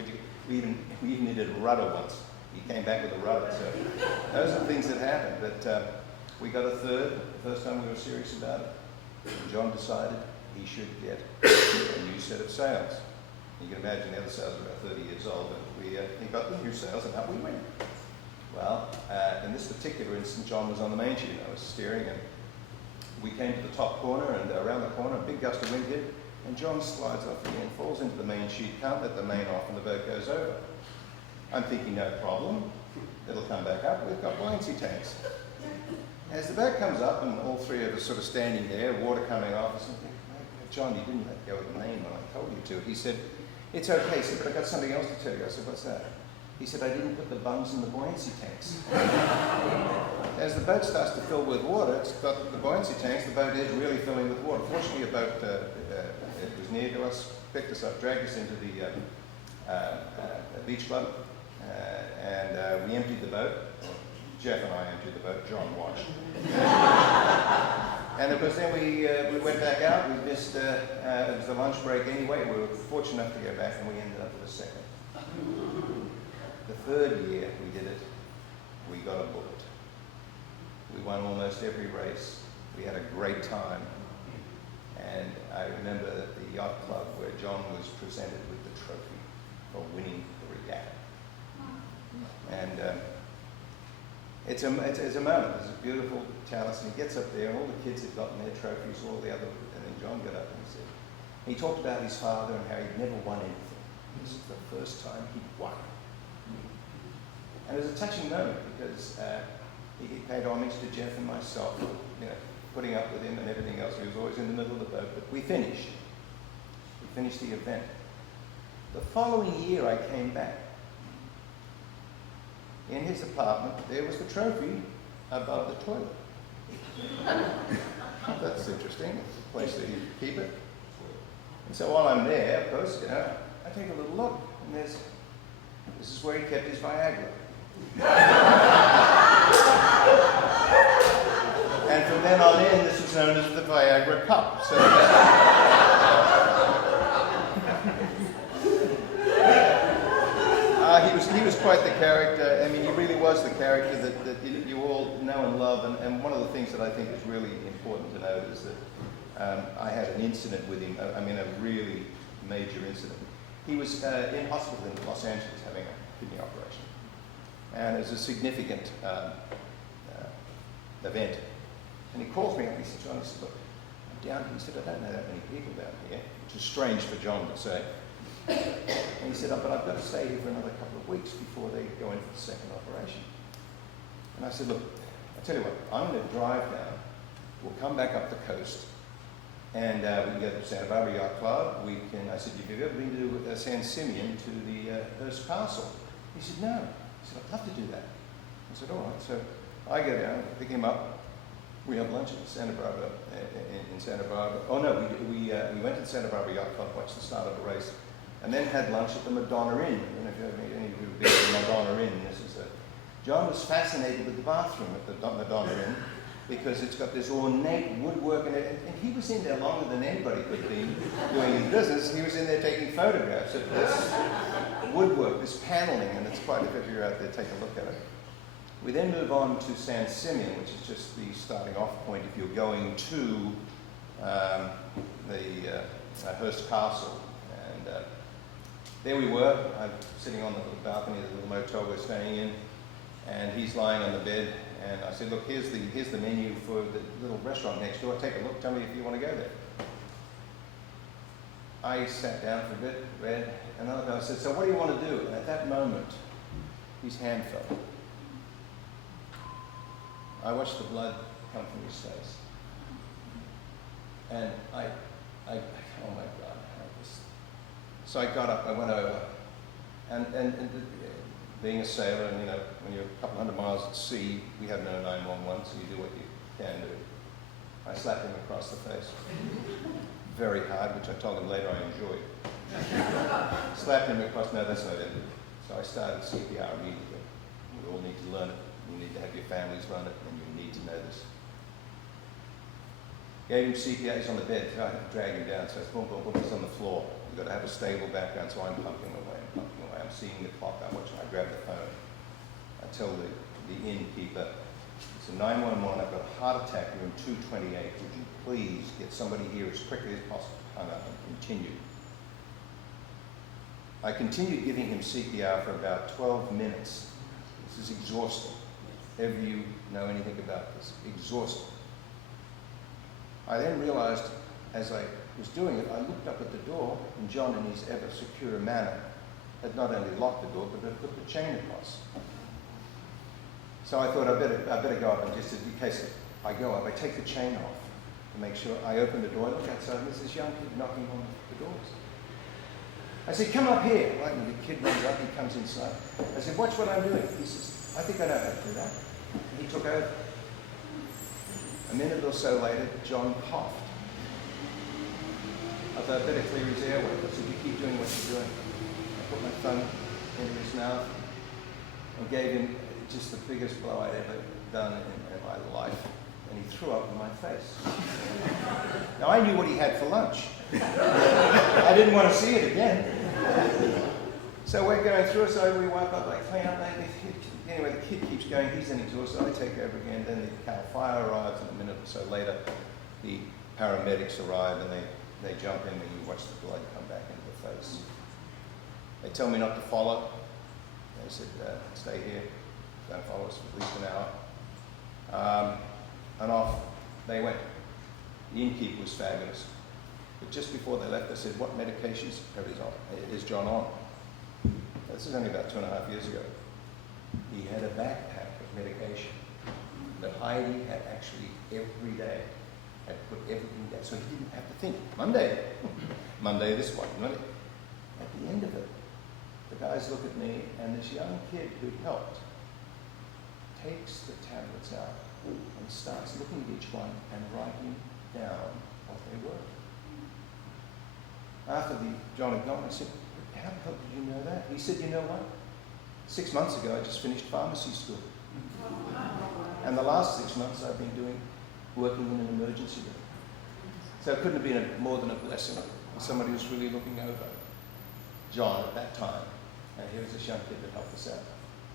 we even needed a rudder once. He came back with a rudder. So those are the things that happened. But we got a third, the first time we were serious about it. John decided he should get a new set of sails. You can imagine the other sails were about 30 years old, and he got the new sails and up we went. Well, in this particular instance, John was on the main sheet and I was steering, and we came to the top corner, and around the corner, a big gust of wind hit, and John slides off again, falls into the main sheet, can't let the main off, and the boat goes over. I'm thinking, no problem, it'll come back up, we've got buoyancy tanks. As the boat comes up, and all 3 of us sort of standing there, water coming off, I said, John, you didn't let go of the main when I told you to. He said, it's okay. He said, but I've got something else to tell you. I said, what's that? He said, I didn't put the bungs in the buoyancy tanks. As the boat starts to fill with water, it's got the buoyancy tanks, the boat is really filling with water. Fortunately, a boat it was near to us, picked us up, dragged us into the beach club, and we emptied the boat. Jeff and I emptied the boat, John watched. And of course then we went back out, we missed, it was the lunch break anyway, we were fortunate enough to go back, and we ended up with a second. The 3rd year we did it, we got a bullet. We won almost every race. We had a great time. And I remember at the yacht club where John was presented with the trophy for winning the regatta. And it's a moment. There's a beautiful chalice, and he gets up there, and all the kids had gotten their trophies, all the other, and then John got up and he talked about his father and how he'd never won anything. This is the first time he'd won. And it was a touching moment because he paid homage to Jeff and myself, you know, putting up with him and everything else. He was always in the middle of the boat, but we finished. We finished the event. The following year I came back. In his apartment, there was the trophy above the toilet. That's interesting. It's a place that he'd keep it. And so while I'm there, of course, you know, I take a little look, and this is where he kept his Viagra. And from then on in, this was known as the Viagra cup. So he was quite the character. I mean, he really was the character that you all know and love. And one of the things that I think is really important to note is that I had an incident with him. I mean, a really major incident. He was in hospital in Los Angeles having a kidney operation. And it was a significant event. And he calls me up, he said, John, he said, look, I'm down here. He said, I don't know that many people down here, which is strange for John to say. And he said, oh, but I've got to stay here for another couple of weeks before they go in for the second operation. And I said, look, I'll tell you what, I'm going to drive down, we'll come back up the coast, And we can go to Santa Barbara Yacht Club. I said, have you ever been to San Simeon, to the Hearst Castle? He said, no. I said, I'd love to do that. I said, all right. So I go down, pick him up. We have lunch at Santa Barbara, in Santa Barbara. Oh no, we went to the Santa Barbara Yacht Club, watched the start of the race, and then had lunch at the Madonna Inn. I don't know if you ever met any of you who've been to the Madonna Inn. John was fascinated with the bathroom at the Madonna Inn because it's got this ornate woodwork in it, and he was in there longer than anybody could be doing his business. He was in there taking photographs of this woodwork, this paneling, and it's quite, if you're out there, take a look at it. We then move on to San Simeon, which is just the starting off point if you're going to the Hearst Castle. And there we were. I'm sitting on the little balcony of the little motel we're staying in, and he's lying on the bed. And I said, look, here's the menu for the little restaurant next door. Take a look. Tell me if you want to go there. I sat down for a bit, read, and I said, so what do you want to do? And at that moment, his hand fell. I watched the blood come from his face. And oh my God. So I got up, I went over, and being a sailor, and when you're a couple hundred miles at sea, we have no 911, so you do what you can do. I slapped him across the face. Very hard, which I told him later I enjoyed. Slapped him across, no, that's not it. So I started CPR immediately. We all need to learn it. You need to have your families learn it, and you need to know this. Gave him CPR, he's on the bed, so I had to drag him down, so it's boom, boom, boom, he's on the floor. You've got to have a stable background, so I'm pumping away, I'm seeing the clock, I'm watching, I grab the phone. I tell the innkeeper, it's a 911, I've got a heart attack, room 228, would you please get somebody here as quickly as possible? Hung up and continued. I continued giving him CPR for about 12 minutes. This is exhausting. Ever you know anything about this? Exhausting. I then realized, as I was doing it, I looked up at the door, and John, in his ever secure manner, had not only locked the door, but had put the chain across. So I thought I better go up, and just in case I go up, I take the chain off to make sure. I open the door, I look outside, and there's this young kid knocking on the doors. I said, come up here. Right, and the kid runs up, he comes inside. I said, watch what I'm doing. He says, I think I know how to do that. And he took over. A minute or so later, John coughed. I thought, I better clear his airway. I said, you keep doing what you're doing. I put my thumb into his mouth and gave him just the biggest blow I'd ever done in my life. And he threw up in my face. Now, I knew what he had for lunch. I didn't want to see it again. So we're going through, so we wipe up, like clean up. Anyway, the kid keeps going, he's then exhausted, I take over again, then the Cal Fire arrives, and a minute or so later, the paramedics arrive, and they jump in, and you watch the blood come back into the face. They tell me not to follow. They said, stay here, don't follow us for at least an hour. And off they went. The innkeeper was fabulous. But just before they left, they said, what medications is John on? This is only about 2.5 years ago. He had a backpack of medication that Heidi had actually every day, had put everything down, so he didn't have to think. Monday this one, Monday. At the end of it, the guys look at me, and this young kid who helped takes the tablets out and starts looking at each one and writing down what they were. After John had gone, I said, how the hell did you know that? He said, you know what? 6 months ago, I just finished pharmacy school. And the last 6 months I've been working in an emergency room. So it couldn't have been more than a blessing. Somebody was really looking over John at that time. And here was this young kid that helped us out.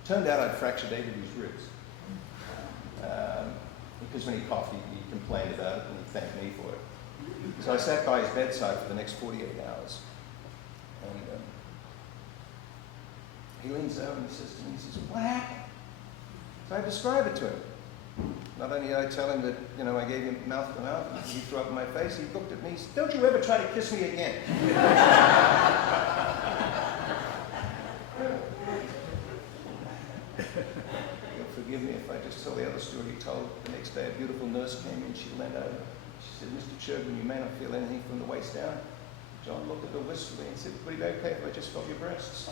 Turned out I'd fractured 8 of his ribs. Because when he coughed, he complained about it and he thanked me for it. So I sat by his bedside for the next 48 hours. And he leans over and he says to me, he says, what happened? So I describe it to him. Not only did I tell him that, I gave him mouth to mouth, and he threw up in my face, he looked at me, he said, don't you ever try to kiss me again. Forgive me if I just tell the other story he told. The next day, a beautiful nurse came in, she leaned over, She said, Mr. Chirgwin, you may not feel anything from the waist down. John looked at her wistfully and said, would it be okay if I just felt your breasts?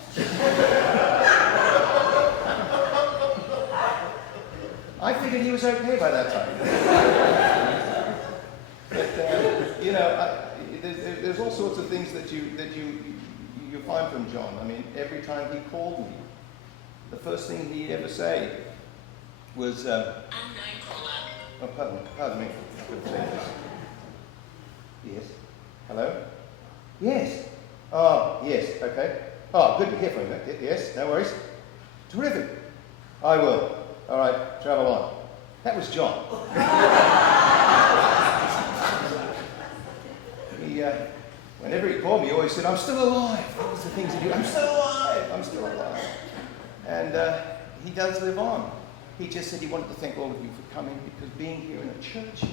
I figured he was okay by that time. But, you know, there's all sorts of things that you find from John. I mean, every time he called me, the first thing he'd ever say was, oh, pardon me. I couldn't say this. Yes. Hello? Yes. Oh, yes, okay. Oh, good to hear from you. Yes, no worries. Terrific. I will. All right, travel on. That was John. Whenever he called me, he always said, I'm still alive. That was the things he do. I'm still alive. I'm still alive. And he does live on. He just said he wanted to thank all of you for coming because being here in a church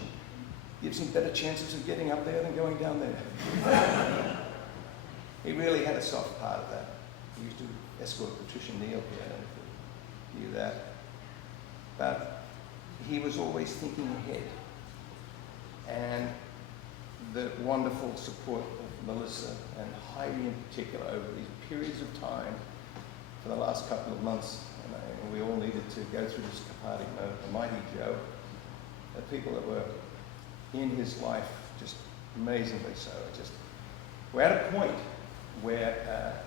gives him better chances of getting up there than going down there. He really had a soft part of that. He used to escort Patricia Neal here, I don't know if you knew that. But he was always thinking ahead. And the wonderful support of Melissa and Heidi in particular over these periods of time for the last couple of months, and we all needed to go through this cathartic moment. The mighty Joe, the people that were in his life, just amazingly so. We're at a point where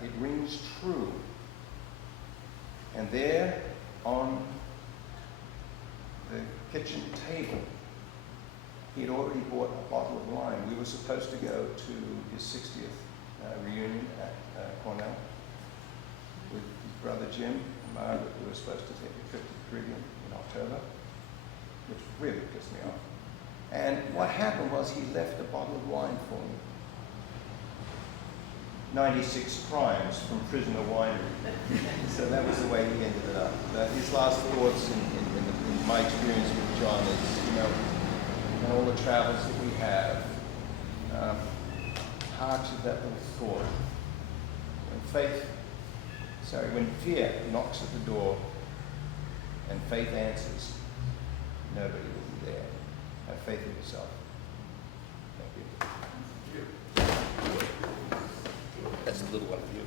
it rings true. And there on the kitchen table, he had already bought a bottle of wine. We were supposed to go to his 60th reunion at Cornell with his brother Jim and Margaret. We were supposed to take a trip to the Caribbean in October, which really pissed me off. And what happened was he left a bottle of wine for me. 96 crimes from prisoner winery. So that was the way he ended it up. His last thoughts in my experience with John is, you know, and all the travels that we have, harks of that little thought. When fear knocks at the door and faith answers, nobody will be there. Have faith in yourself. Thank you. That's a little one of you.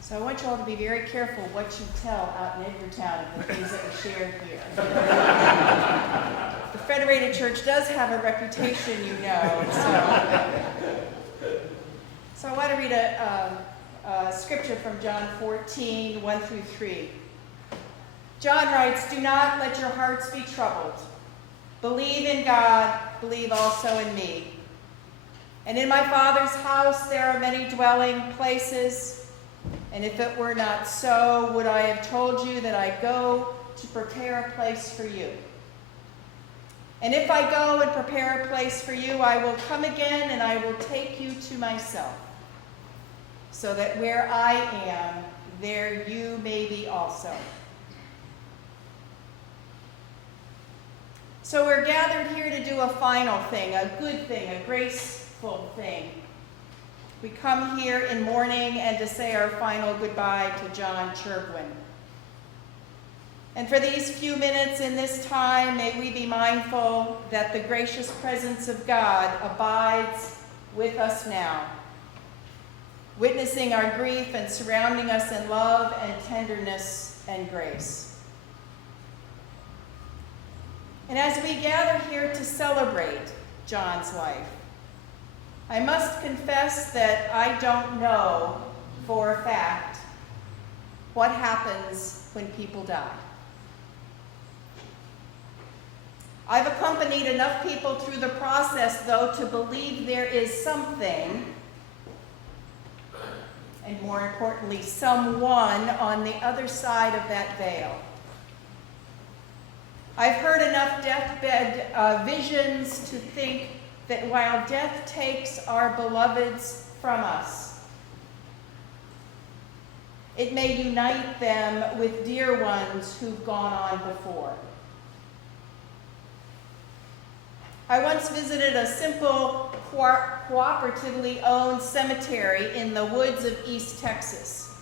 So I want you all to be very careful what you tell out in Edgartown of the things that were shared here. The Federated Church does have a reputation, you know. So I want to read a scripture from John 14, 1 through 3. John writes, "Do not let your hearts be troubled. Believe in God, believe also in me. And in my Father's house there are many dwelling places. And if it were not so, would I have told you that I go to prepare a place for you? And if I go and prepare a place for you, I will come again and I will take you to myself, so that where I am, there you may be also." So we're gathered here to do a final thing, a good thing, a graceful thing. We come here in mourning and to say our final goodbye to John Chirgwin. And for these few minutes in this time, may we be mindful that the gracious presence of God abides with us now, witnessing our grief and surrounding us in love and tenderness and grace. And as we gather here to celebrate John's life, I must confess that I don't know for a fact what happens when people die. I've accompanied enough people through the process, though, to believe there is something, and more importantly, someone on the other side of that veil. I've heard enough deathbed visions to think that while death takes our beloveds from us, it may unite them with dear ones who've gone on before. I once visited a simple, cooperatively owned cemetery in the woods of East Texas.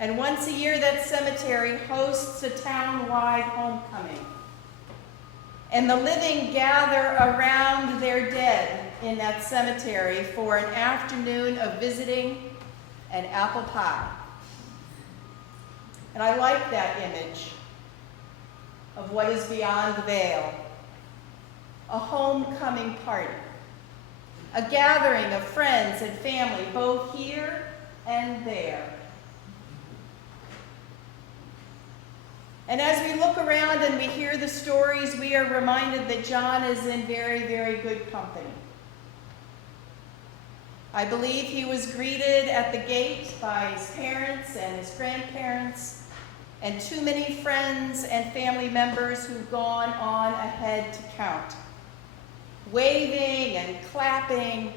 And once a year, that cemetery hosts a town-wide homecoming. And the living gather around their dead in that cemetery for an afternoon of visiting and apple pie. And I like that image of what is beyond the veil. A homecoming party. A gathering of friends and family, both here and there. And as we look around and we hear the stories, we are reminded that John is in very, very good company. I believe he was greeted at the gate by his parents and his grandparents, and too many friends and family members who've gone on ahead to count. Waving and clapping,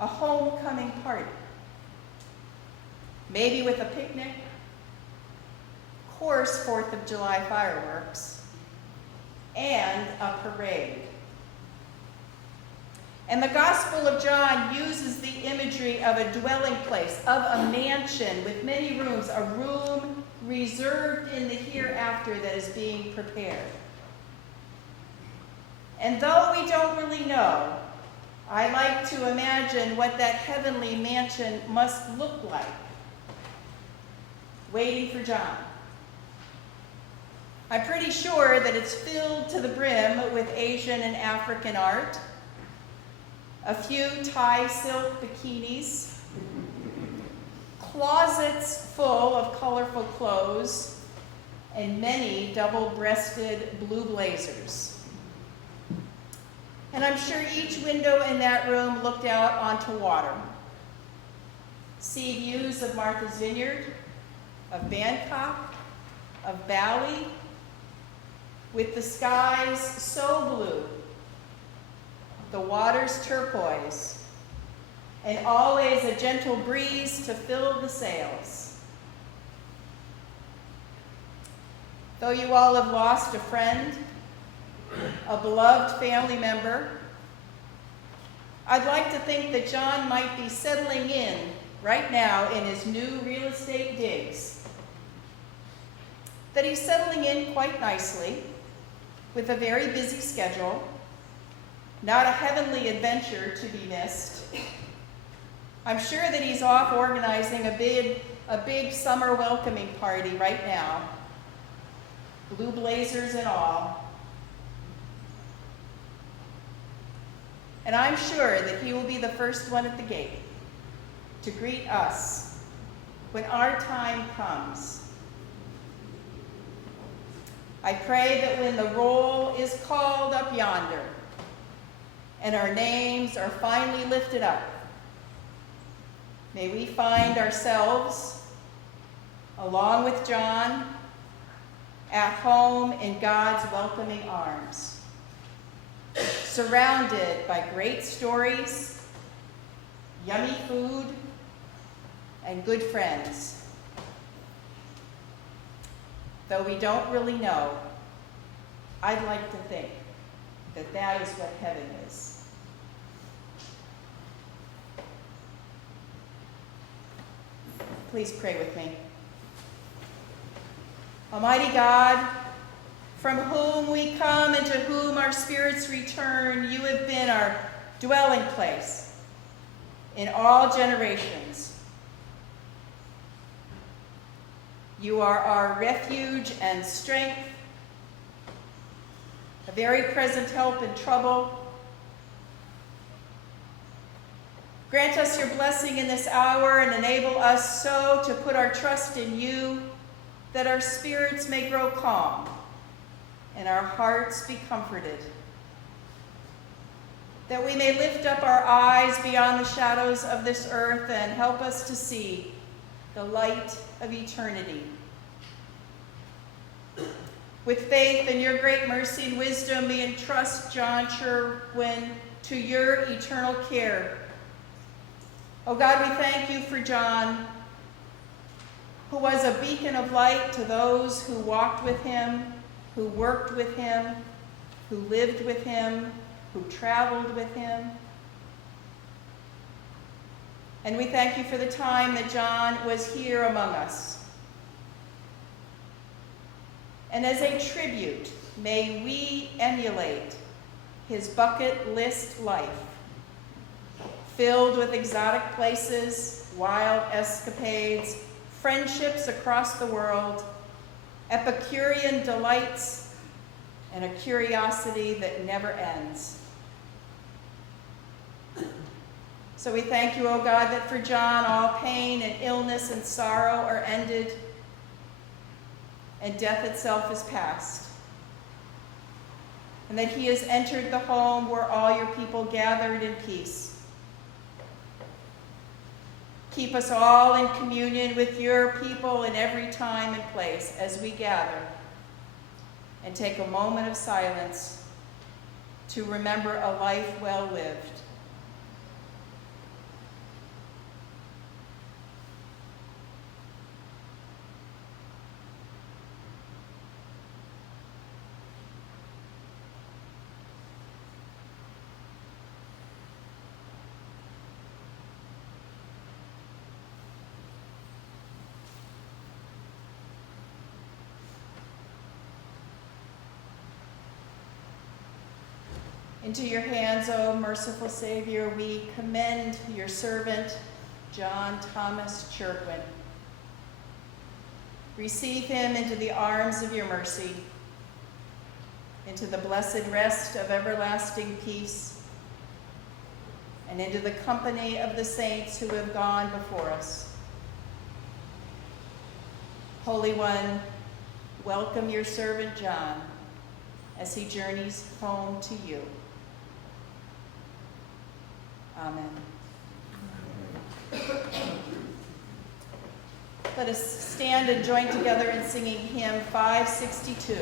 a homecoming party. Maybe with a picnic, of course 4th of July fireworks, and a parade. And the Gospel of John uses the imagery of a dwelling place, of a mansion with many rooms, a room reserved in the hereafter that is being prepared. And though we don't really know, I like to imagine what that heavenly mansion must look like, waiting for John. I'm pretty sure that it's filled to the brim with Asian and African art, a few Thai silk bikinis, closets full of colorful clothes, and many double-breasted blue blazers. And I'm sure each window in that room looked out onto water. See views of Martha's Vineyard, of Bangkok, of Bali, with the skies so blue, the waters turquoise, and always a gentle breeze to fill the sails. Though you all have lost a friend, a beloved family member, I'd like to think that John might be settling in right now in his new real estate digs. That he's settling in quite nicely with a very busy schedule, not a heavenly adventure to be missed. I'm sure that he's off organizing a big summer welcoming party right now, blue blazers and all. And I'm sure that he will be the first one at the gate to greet us when our time comes. I pray that when the roll is called up yonder and our names are finally lifted up, may we find ourselves, along with John, at home in God's welcoming arms, surrounded by great stories, yummy food, and good friends. Though we don't really know, I'd like to think that that is what heaven is. Please pray with me. Almighty God, from whom we come and to whom our spirits return, you have been our dwelling place in all generations. You are our refuge and strength, a very present help in trouble. Grant us your blessing in this hour and enable us so to put our trust in you that our spirits may grow calm and our hearts be comforted, that we may lift up our eyes beyond the shadows of this earth and help us to see the light of eternity. With faith and your great mercy and wisdom, we entrust John Chirgwin to your eternal care. Oh God, we thank you for John, who was a beacon of light to those who walked with him, who worked with him, who lived with him, who traveled with him. And we thank you for the time that John was here among us. And as a tribute, may we emulate his bucket list life, filled with exotic places, wild escapades, friendships across the world, Epicurean delights, and a curiosity that never ends. So we thank you, O God, that for John all pain and illness and sorrow are ended, and death itself is past, and that he has entered the home where all your people gathered in peace. Keep us all in communion with your people in every time and place as we gather and take a moment of silence to remember a life well lived. Into your hands, O merciful Savior, we commend your servant, John Thomas Chirgwin. Receive him into the arms of your mercy, into the blessed rest of everlasting peace, and into the company of the saints who have gone before us. Holy One, welcome your servant John as he journeys home to you. Amen. Let us stand and join together in singing hymn 562.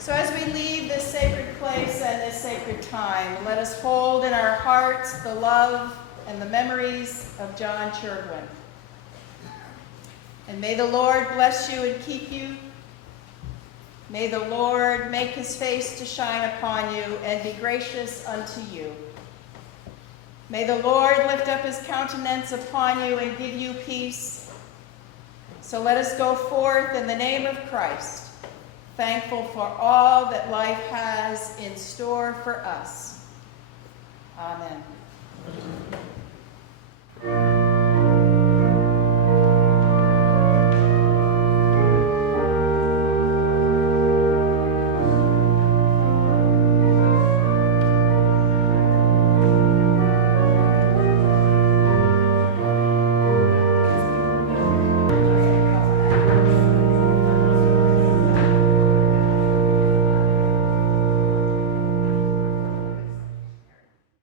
So as we leave this sacred place and this sacred time, let us hold in our hearts the love and the memories of John Chirgwin. And may the Lord bless you and keep you. May the Lord make his face to shine upon you and be gracious unto you. May the Lord lift up his countenance upon you and give you peace. So let us go forth in the name of Christ, thankful for all that life has in store for us. Amen.